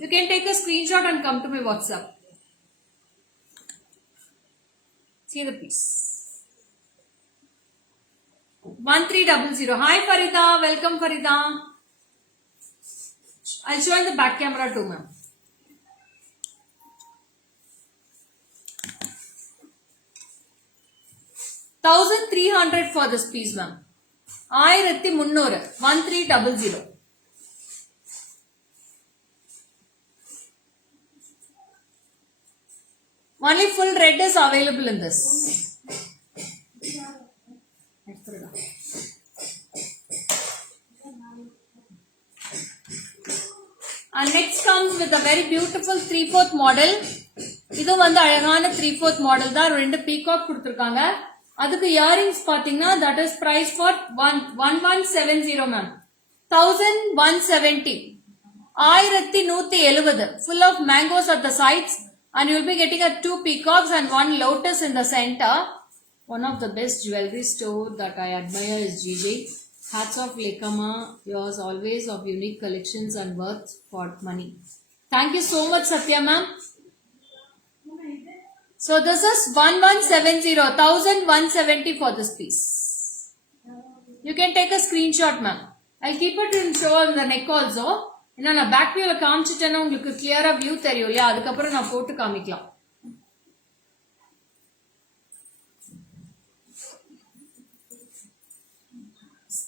You can take a screenshot and come to my WhatsApp. See the piece. 1300. Hi Farida. Welcome Farida. I'll show in the back camera too ma'am. 1300 for this piece ma'am. 1300. 1300. Only full red is available in this. And next comes with a very beautiful 3/4 model. இது வந்து அழகான 3/4 model தான். ரெண்டு பீகாக் கொடுத்திருக்காங்க. அதுக்கு இயரிங்ஸ் பாத்தீங்கன்னா that is price for 1170 ma'am. 1170. 1170. Full of mangoes at the sides. And you will be getting a 2 peacocks and 1 lotus in the center. One of the best jewelry store that I admire is GJ. Hats off Lekama. Yours always of unique collections and worth for money. Thank you so much Satya ma'am. So this is 1170. 1170 for this piece. You can take a screenshot ma'am. I'll keep it in show on the neck also. ஏன்னா நான் பேக் வியூல காமிச்சிட்டேன்னா உங்களுக்கு கிளியரா வியூ தெரியும் இல்லையா? அதுக்கப்புறம் நான் போட்டு காமிக்கலாம்.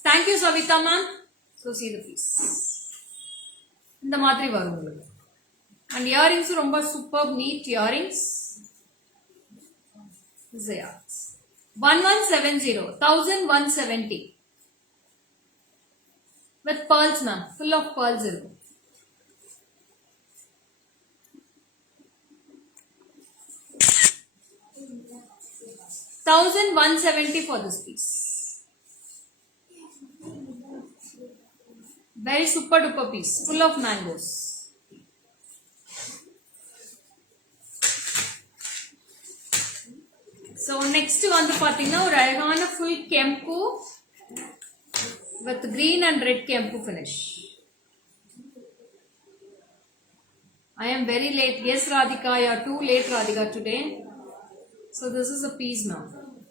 Thank you Savita ma'am. So see the piece. இந்த மாதிரி வரும் உங்களுக்கு. And earrings ரொம்ப superb neat earrings. This is the earrings. 1170, 1170. With pearls ma'am, full of pearls இருக்கும். 1170 for this piece. Very super duper piece, full of mangoes. So next வந்து பாத்தீங்கன்னா ஒரு அழகான full kempu with green and red kempu finish. I am very late. Yes, Radhika, you are too late, Radhika, today. So this is a piece now.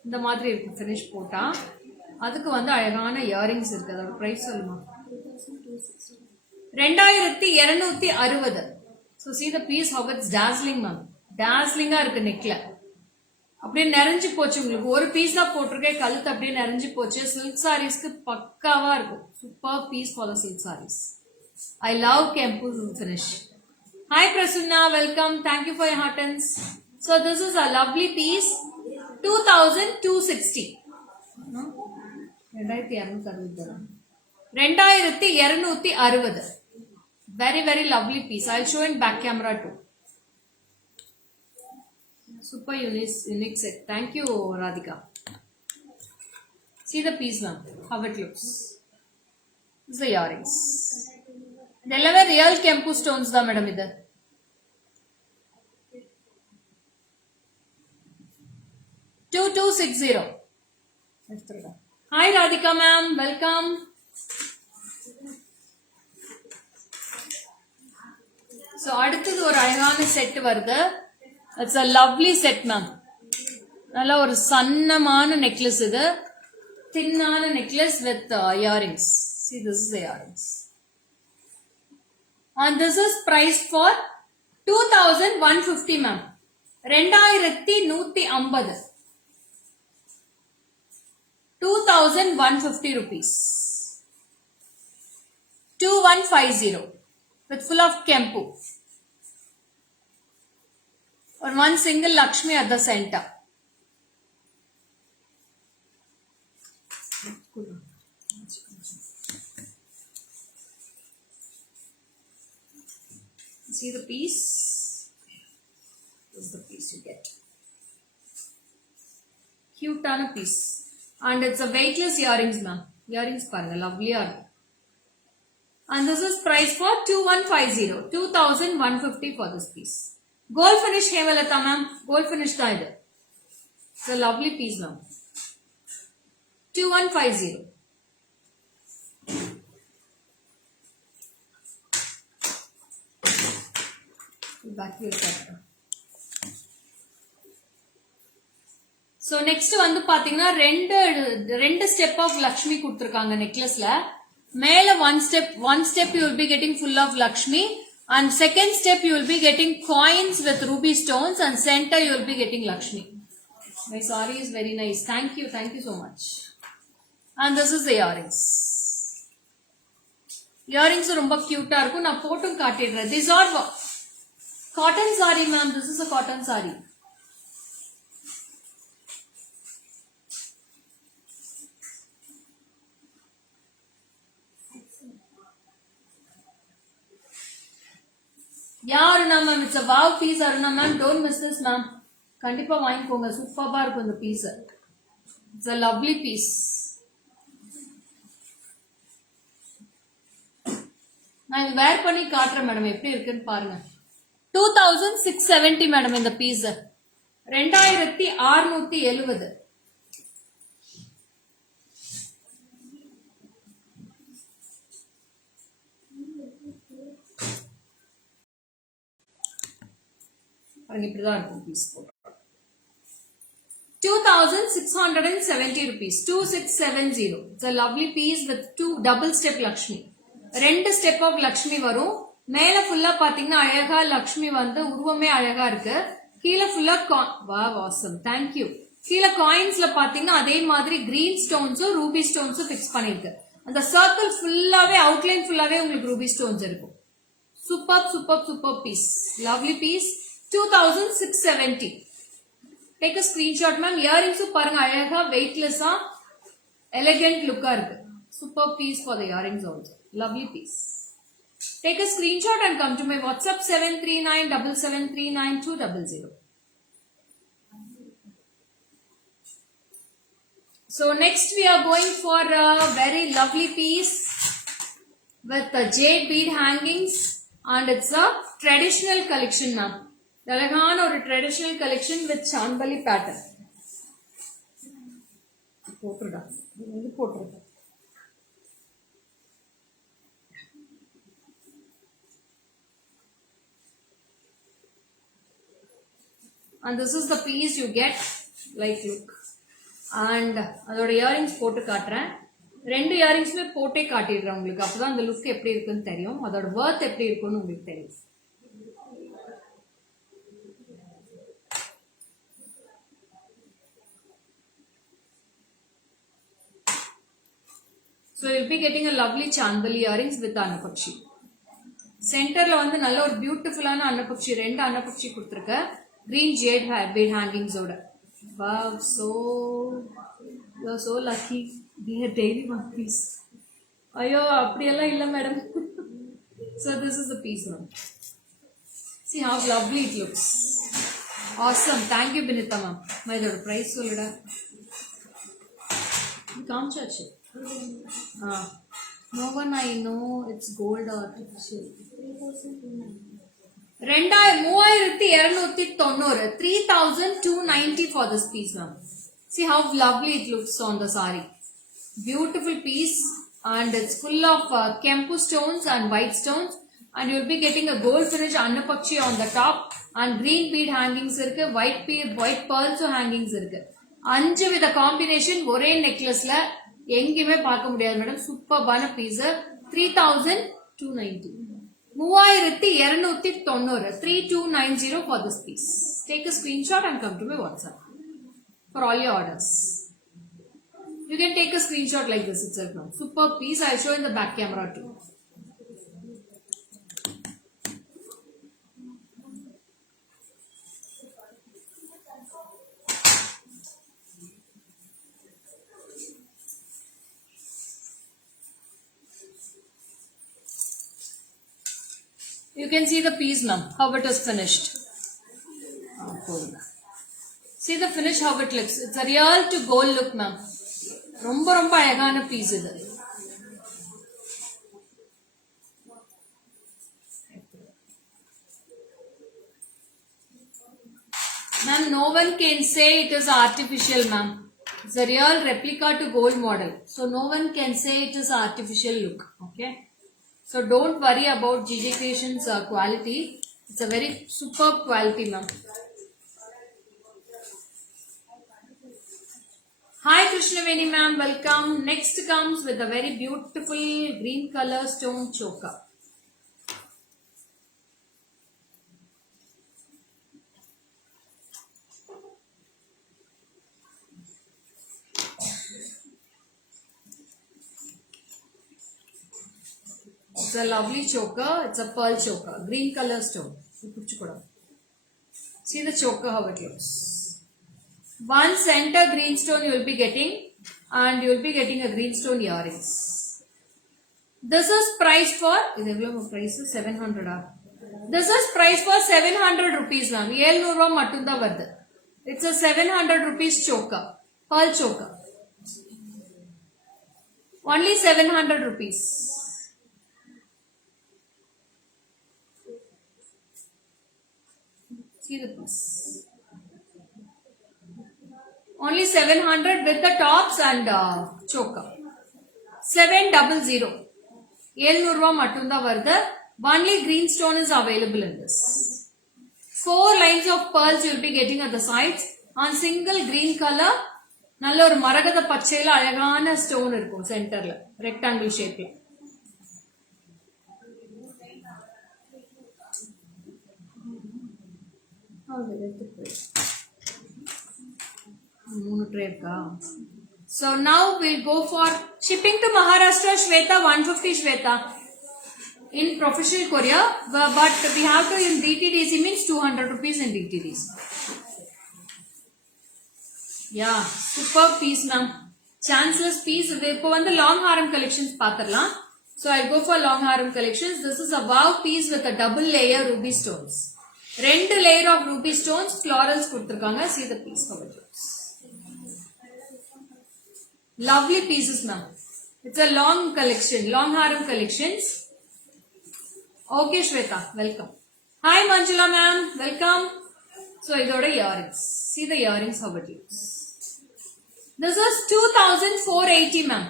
இந்த மாதிரி இருக்கு finish போட்டா. அதுக்கு வந்து அழகான earrings இருக்கு. அதோட price சொல்லுமா? 2260. So see the piece how it's dazzling ma'am. Dazzling-ஆ இருக்கு neckல. அப்படியே நிறைஞ்சு போச்சு உங்களுக்கு. ஒரு பீஸ் தான் போட்டிருக்கேன், கழுத்து அப்படியே நிறைஞ்சு போச்சு. சில்க் சாரீஸ்க்கு பக்காவா இருக்கும். Super piece for the silk saris. I love kempu finish. Hi Prasanna, welcome. Thank you for your heartens. So this is a lovely piece. 2260. 2260. Very very lovely piece. I'll show in back camera too. Super unique set. Thank you Radhika. See the piece ma'am, how it looks. This is the earrings. Delaware real kempu stones da madam idu. Two 60. Hi Radhika ma'am, welcome. So அடுத்தது ஒரு அழகான செட் வருது. It's a lovely set ma'am. நல்ல ஒரு சன்னமான necklace இது. தின்னான necklace with earrings. See this is the earrings. And this is priced for 2150 ma'am. 2150. 2150 rupees. 2150 with full of kempu. Or one single Lakshmi at the center. See the piece? This is the piece you get. Cute on a piece. And it's a weightless earrings ma'am. Earrings paranga lovely are. And this is priced for 2150. 2150 for this piece. Gold finish Hemalata ma'am. Gold finish da idu. It's a lovely piece ma'am. 2150. Back here. So next வந்து பாத்தீங்கன்னா ரெண்டு step of Lakshmi கொடுத்திருக்காங்க நெக்லஸ்ல. மேல one step you will be getting full of Lakshmi, and second step you will be getting coins with ruby stones, and center you will be getting Lakshmi. My saree is very nice. Thank you so much. And this is the earrings. Earrings ரொம்ப கியூட்டா இருக்கும். நான் போட்டும் காட்டிடுறேன். These are cotton saree ma'am. This is a cotton saree. Yeah, Aruna ma'am, it's a wow piece, Aruna ma'am. Don't miss this ma'am. கண்டிப்பா வாங்கிக்கோங்க. சூப்பரா இருக்கும் இந்த piece. It's a lovely piece. நான் இது வேர் பண்ணி காட்டுறேன் மேடம், எப்படி இருக்குன்னு பாருங்க. 2670 மேடம் இந்த பீஸ். 2670. இப்படிதான் இருக்கும் பீஸ். 2670 rupees. 2670. It's a lovely piece with two double step Lakshmi. ரெண்டு ஸ்டெப் ஆஃப் லக்ஷ்மி வரும். மேல ஃபுல்லா பாத்தீங்கன்னா அழகா லக்ஷ்மி வந்து உருவமே அழகா இருக்கு. கீழே ஃபுல்லா வாவ் ஆசம். தேங்க்யூ. கீழே காயின்ஸ்ல பாத்தீங்கன்னா அதே மாதிரி கிரீன் ஸ்டோன்ஸும் ரூபி ஸ்டோன்ஸும் பிக்ஸ் பண்ணிருக்கு. அந்த சர்க்கிள் ஃபுல்லாவே அவுட்லைன் ஃபுல்லாவே உங்களுக்கு ரூபி ஸ்டோன்ஸ் இருக்கும். Super piece, lovely piece. 2670. Take a screenshot ma'am. இயரிங்ஸும் பாருங்க அழகா வெயிட்லெஸ்ஸா எலிகென்ட் லுக்கா இருக்கு. Super piece for the earrings also. Lovely piece. Take a screenshot and come to my WhatsApp 7397739 So next we are going for a very lovely piece with the jade bead hangings and it's a traditional collection now. Dalagana or a traditional collection with Chandbali pattern. And this is the piece you get. Like look. And அதோட இயரிங்ஸ் போட்டு காட்டுறேன். ரெண்டு இயரிங்ஸ்மே போட்டே காட்டிடுறேன் உங்களுக்கு. அப்பதான் அந்த லுக் எப்படி இருக்குன்னு தெரியும், அதோட வர்த் எப்படி இருக்குன்னு உங்களுக்கு தெரியும். So you'll be getting a lovely Chandbali earrings with Annapakshi. சென்டர்ல வந்து நல்ல ஒரு பியூட்டிஃபுல்லான அன்னப்பக்ஷி, ரெண்டு அன்னப்பக்ஷி கொடுத்துருக்க கிரீன் ஜேட் bead hangingsஓட. Wow, you're so lucky. We have daily one piece. Ayyo, அப்படியெல்லாம் இல்ல madam. So this is the piece now. See how lovely it looks. Awesome. Thank you, Binita ma'am. My இதோட price சொல்லுடா. காமிச்சாச்சு. No one I know. It's gold artificial. 3290. 3290 for this piece ma'am. See how lovely it looks on the saree. Beautiful piece and it's full of kempu stones and white stones and you will be getting a gold finish annapakshi on the top and green bead hangings irukku, white pearls hangings irukku. 5 with a combination ஒரே நெக்லஸ்ல எங்கயுமே பார்க்க முடியாது மேடம். சூப்பர்பான பீஸ். 3290. 3290. 3290 for this piece. Take a screenshot and come to my WhatsApp for all your orders. You can take a screenshot like this itself now. Super piece. I'll show in the back camera too. You can see the piece now, how it is finished. See the finish how it looks. It's a real to gold look ma'am. ரொம்ப ரொம்ப அழகான பீஸ் இது. Ma'am, no one can say it is artificial ma'am. It's a real replica to gold model. So no one can say it is artificial look. Okay. So don't worry about GJ Creations quality. It's a very superb quality ma'am. Hi Krishnaveni ma'am, welcome. Next comes with a very beautiful green color stone choker. It's a lovely choker. It's a pearl choker, green color stone. See the choker how it looks. One center green stone you will be getting and you will be getting a green stone earrings. This is priced for, price 700. This is priced for 700 rupees ma'am. 700 matunda vardu. It's a 700 rupees choker, pearl choker. Only 700 rupees. See the piece. Only 700 with the tops and choker. 700. 700 matunda vardu. Only green stone is available in this. 4 lines of pearls you will be getting at the sides. On single green color, நல்ல ஒரு மரகத பச்சையில அழகான ஸ்டோன் இருக்கும் சென்டர்ல, ரெக்டாங்கிள் ஷேப்ல. மூணு ட்ரே இருக்கா? So now we'll go for shipping to Maharashtra, Shweta, 150 Shweta. In professional courier, but we have to in DTDC means 200 rupees in DTDC. Yeah, super piece ma'am. Chanceless piece. இப்போ வந்து long harem collections பாத்திரலாம். So I'll go for long harem collections. This is a wow piece with a double layer ruby stones. 2 layer of ruby stones, florals கொடுத்திருக்காங்க. See the piece how it looks. Lovely pieces ma'am. It's a long collection, long harem collections. Okay Shweta, welcome. Hi Manjula ma'am, welcome. So idoda earrings. See the earrings how it looks. This is 2480 ma'am.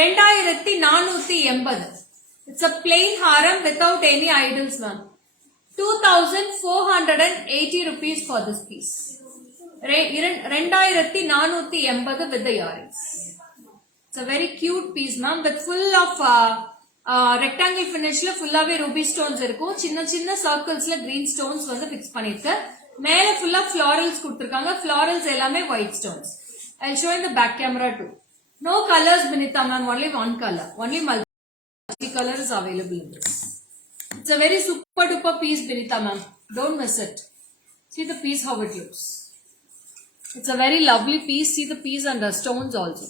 2480. It's a plain harem without any idols ma'am. 2480 rupees for this piece. 2480 with the earrings. It's a very cute piece ma'am with full of rectangle finishல ஃபுல்லாவே ruby stones இருக்கும். சின்ன சின்ன circlesல green stones வந்து fix பண்ணிருக்கு. மேல ஃபுல்லா florals கொடுத்திருக்காங்க. Florals எல்லாமே white stones. I'll show in the back camera too. No colors Binita ma'am, only one color. Only multi color is available in this. It's a very super duper piece Binita ma'am. Don't miss it. See the piece how it looks. It's a very lovely piece. See the piece and the stones also.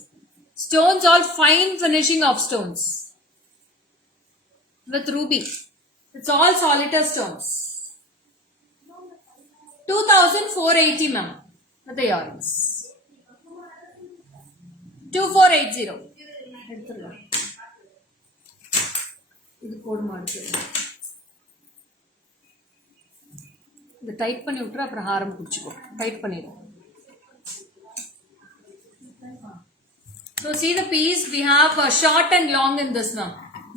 Stones all fine finishing of stones. With ruby. It's all solitaire stones. 2480 ma'am. With the earrings. 2480. இது code mark. இது டைட் பண்ணி விட்டுற அப்புறம் ஹாரம் பிடிச்சுக்கோ. டைட் பண்ணிடும். So see the piece, we have a short and long in this now.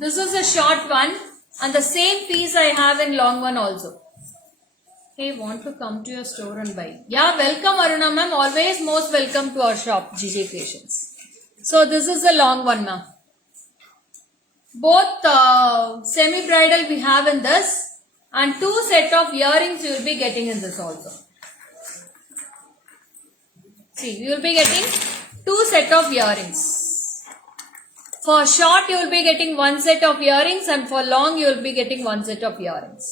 This is a short one and the same piece I have in long one also. Hey, want to come to your store and buy? Yeah, welcome Aruna ma'am. Always most welcome to our shop, GJ Creations. So this is the long one ma'am. Both semi-bridal we have in this and 2 set of earrings you will be getting in this also. See, you will be getting 2 set of earrings. For short you will be getting 1 set of earrings and for long you will be getting 1 set of earrings.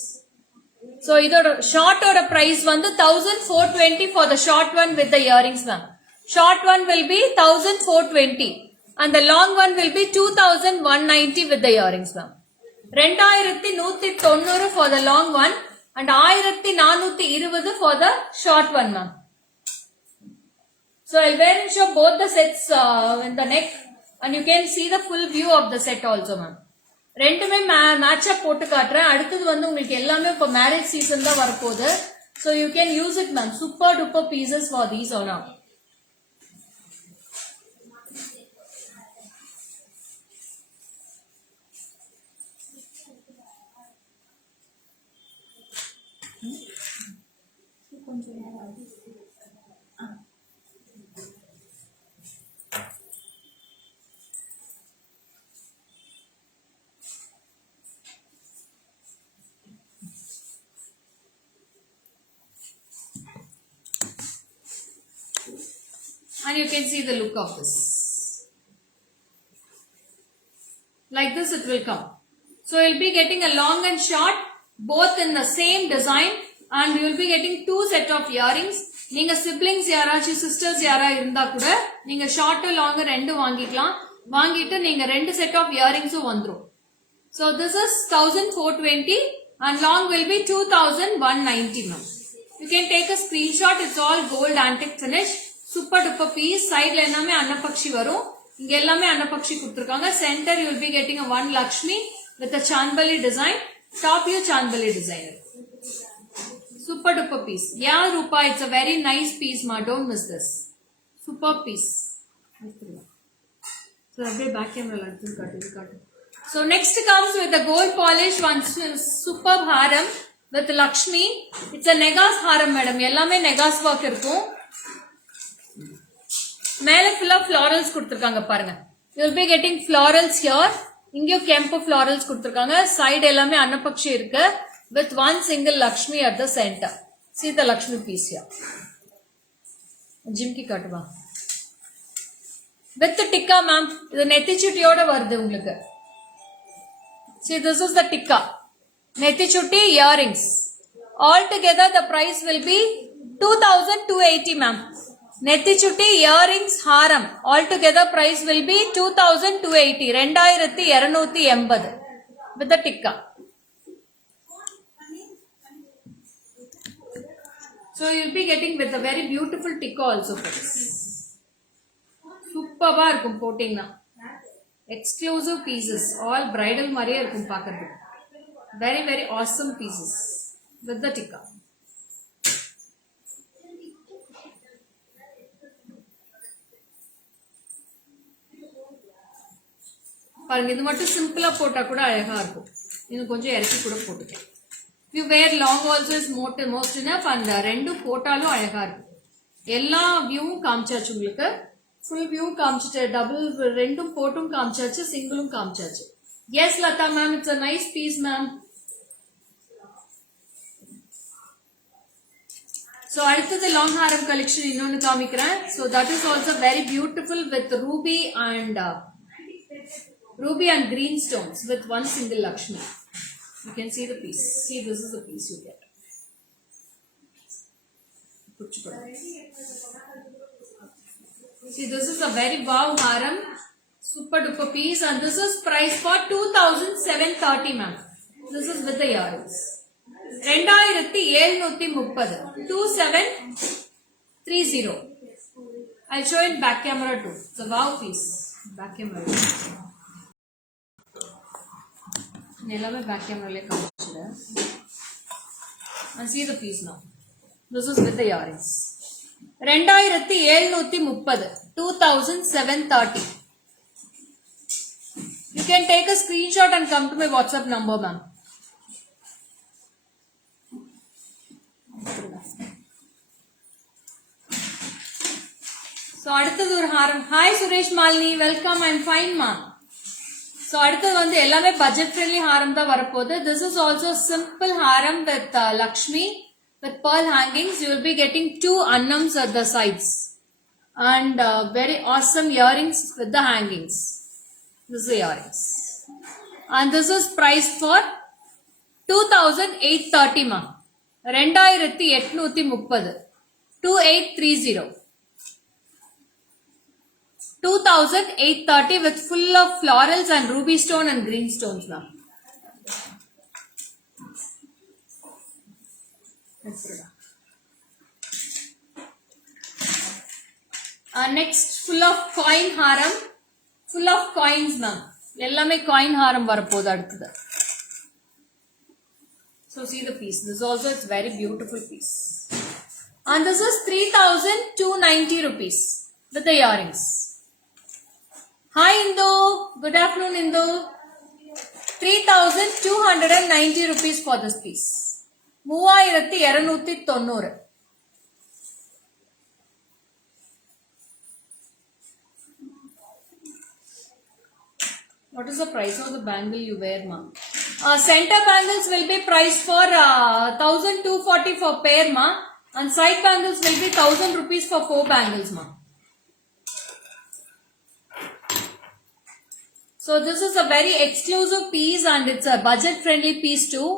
So either short or a price vandu 1420 for the short one with the earrings ma'am. Short one will be 1420 and the long one will be 2190 with the earrings ma'am. 2190 for the long one and 1420 for the short one ma'am. So I'll wear and show both the sets in the neck and you can see the full view of the set also ma'am. ரெண்டுமே மேட்ச் அப் போட்டு காட்டுறேன். அடுத்தது வந்து உங்களுக்கு எல்லாமே இப்ப marriage season தான் வரப்போகுது. So you can use it ma'am. Super duper pieces for these or not. And you can see the look of this. Like this it will come. So you'll be getting a long and short both in the same design and you will be getting 2 set of earrings. நீங்க siblings யாராச்சும் sisters யாரா இருந்தா கூட நீங்க short long ரெண்டு வாங்கிக்கலாம். வாங்கிட்டு நீங்க 2 set of earrings வந்துரும். So this is 1420 and long will be 2190 ma'am. You can take a screenshot. It's all gold antique finish. Super duper piece. Side la ellame annapakshi varum. Inga ellame annapakshi kuduthirukanga. Center you will be getting a one Lakshmi with a Chandbali design. Top you Chandbali design. Super duper piece. Yeah Rupa, it's a very nice piece ma. Don't miss this. Super piece. So back camera la cut. So next comes with the gold polish one superb haram with Lakshmi. It's a Negas haram madam. Ellame Negas work irukum. மேல ஃபுல்லா florals கொடுத்திருக்காங்க பாருங்க. You will be getting florals here. இங்க கெம்பு florals கொடுத்திருக்காங்க. Side எல்லாமே அன்னபக்ஷி இருக்கு with one single Lakshmi at the center. See the Lakshmi piece here. Jhumki காட்டுவா. With the tikka, ma'am. The nethichuttiyoda varudhu ungalku. See, this is the tikka. Nethichutti earrings. Altogether, the price will be 2280, ma'am. Nethichutti earrings haram. Altogether, price will be 2280. 2280 with the tikka. So, you'll be getting with a very beautiful tikka also, friends. Superb இருக்கும் போட்டிங்கன்னா. Exclusive pieces. All bridal mariya இருக்கும் பார்க்கிறதுக்கு. Very, very awesome pieces with the tikka. பாருங்க இது மட்டும் சிம்பிளா போட்டா கூட அழகா இருக்கும். இன்னும் கொஞ்சம் இறக்கி கூட போட்டுக்கலாம். If you wear long also is most enough and ரெண்டும் போட்டாலும் அழகா இருக்கும். எல்லா வியூவும் காமிச்சாச்சு உங்களுக்கு. ஃபுல் வியூ காமிச்சிட்டு டபுள் ரெண்டும் போட்டும் காமிச்சாச்சு, சிங்கிளும் காமிச்சாச்சு. Yes, Lata ma'am, it's a nice piece, ma'am. So, அடுத்தது லாங் ஹாரம் கலெக்ஷன் இன்னொன்னு காமிக்கிறேன். So, that is also very beautiful with ruby and green stones with one single Lakshmi. You can see the piece. See, this is the piece you get. See, this is a very wow haram. Super duper piece and this is priced for 2730, ma'am. This is with the earrings. 2730. 2730. I'll show in back camera too. It's a wow piece. Back camera. Nellame back camera le kaamichira. And see the piece now. This is with the earrings. 2730. 2730. You can take a screenshot and come to my WhatsApp number, ma'am. So, அடுத்தது ஒரு ஹாரம். Hi Suresh Malini, welcome. I'm fine, ma'am. So, அடுத்தது வந்து எல்லாமே budget friendly ஹாரம் தான் வரப்போகுது. This is also simple Haram with Lakshmi with pearl hangings. You will be getting 2 annams at the sides and very awesome earrings with the hangings. This is the earrings. And this is priced for 2830, ma'am. 2830. 2830. 2830 with full of florals and ruby stone and green stones, ma'am. Next, full of coin haram. Full of coins, ma'am. Ellame coin haram varapodhu adutha. So see the piece. This also is very beautiful piece. And this is 3290 rupees with the earrings. Hi Indu. Good afternoon Indu. 3290 rupees for this piece. 3290. What is the price of the bangle you wear, ma'am? Center bangles will be priced for 1240 for pair, ma'am. And side bangles will be 1000 rupees for 4 bangles, ma'am. So this is a very exclusive piece and it's a budget friendly piece too.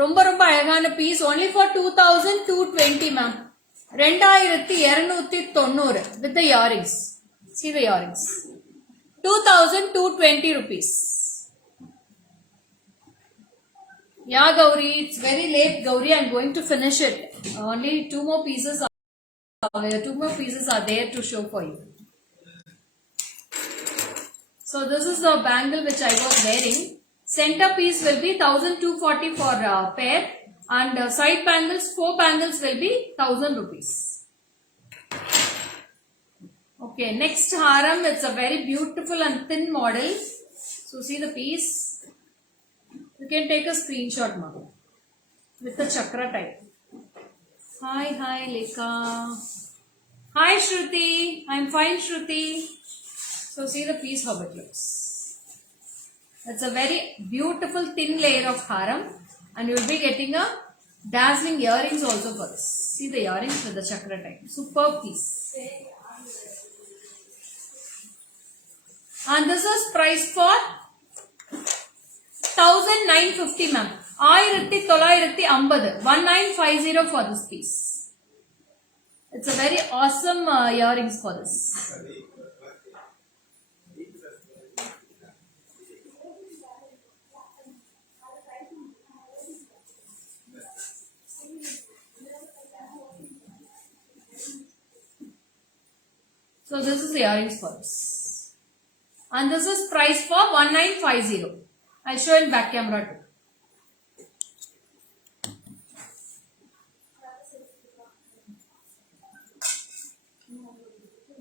Romba alagana piece only for 2220, ma'am. 2290 with the earrings. See the earrings. 2220 rupees. Yeah, Gauri, it's very late, Gauri. I'm going to finish it. Only 2 more pieces are there to show for you. So this is the bangle which I was wearing. Center piece will be 1240 for pair and side bangles, 4 bangles will be 1000 rupees. Okay, next haram. It's a very beautiful and thin model. So see the piece. You can take a screenshot, ma'am, with the chakra type. Hi Lekha. Hi Shruti. I'm fine, Shruti. So see the piece how it looks. It's a very beautiful thin layer of haram and you will be getting a dazzling earrings also for this. See the earrings with the chakra type. Superb piece. And this is price for 1950 ma'am. 1950 1950 for this piece. It's a very awesome earrings for this. So this is the earrings for this. And this is price for 1950. I'll show in back camera too.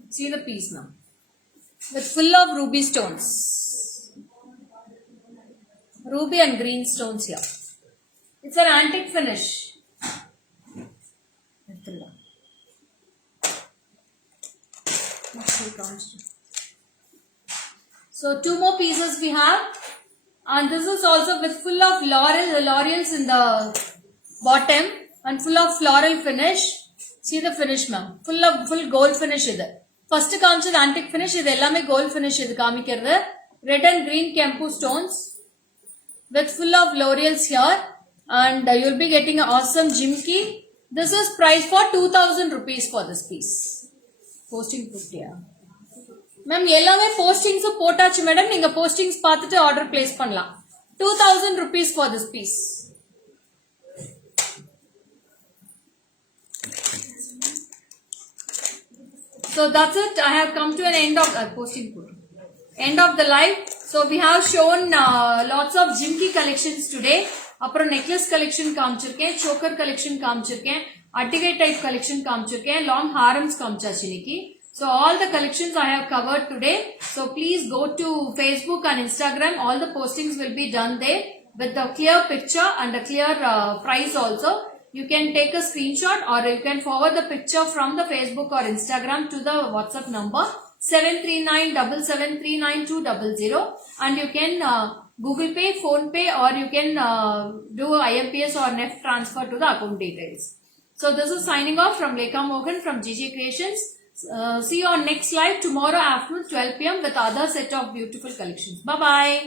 See the piece now. With full of ruby stones. Ruby and green stones here. It's an antique finish. So 2 more pieces we have. And this is also with full of laurels in the bottom and full of floral finish. See the finish ma'am. Full gold finish is it. First comes the antique finish. This is gold finish. Red and green kempu stones with full of laurels here. And you will be getting an awesome jimki. This is priced for 2000 rupees for this piece. Posting put here. Ma'am, எல்லாமே postings போட்டாச்சு மேடம். நீங்க postings பார்த்துட்டு order place பண்ணலாம். 2000 rupees for this piece. So that's it. I have come to an end of end of the live. So we have shown lots of jimki collections today. அப்புறம் necklace collection காமிச்சிருக்கேன், choker collection காமிச்சிருக்கேன், அட்டிகை type collection காமிச்சிருக்கேன், long harams காமிச்சாச்சு இன்னைக்கு. So all the collections I have covered today. So please go to Facebook and Instagram. All the postings will be done there with a clear picture and a clear price also. You can take a screenshot or you can forward the picture from the Facebook or Instagram to the WhatsApp number 73977399200 and you can Google Pay, Phone Pay or you can do IMPS or NEFT transfer to the account details. So this is signing off from Lekha Mohan from GG Creations. See you on next live tomorrow afternoon 12 PM with other set of beautiful collections. Bye bye.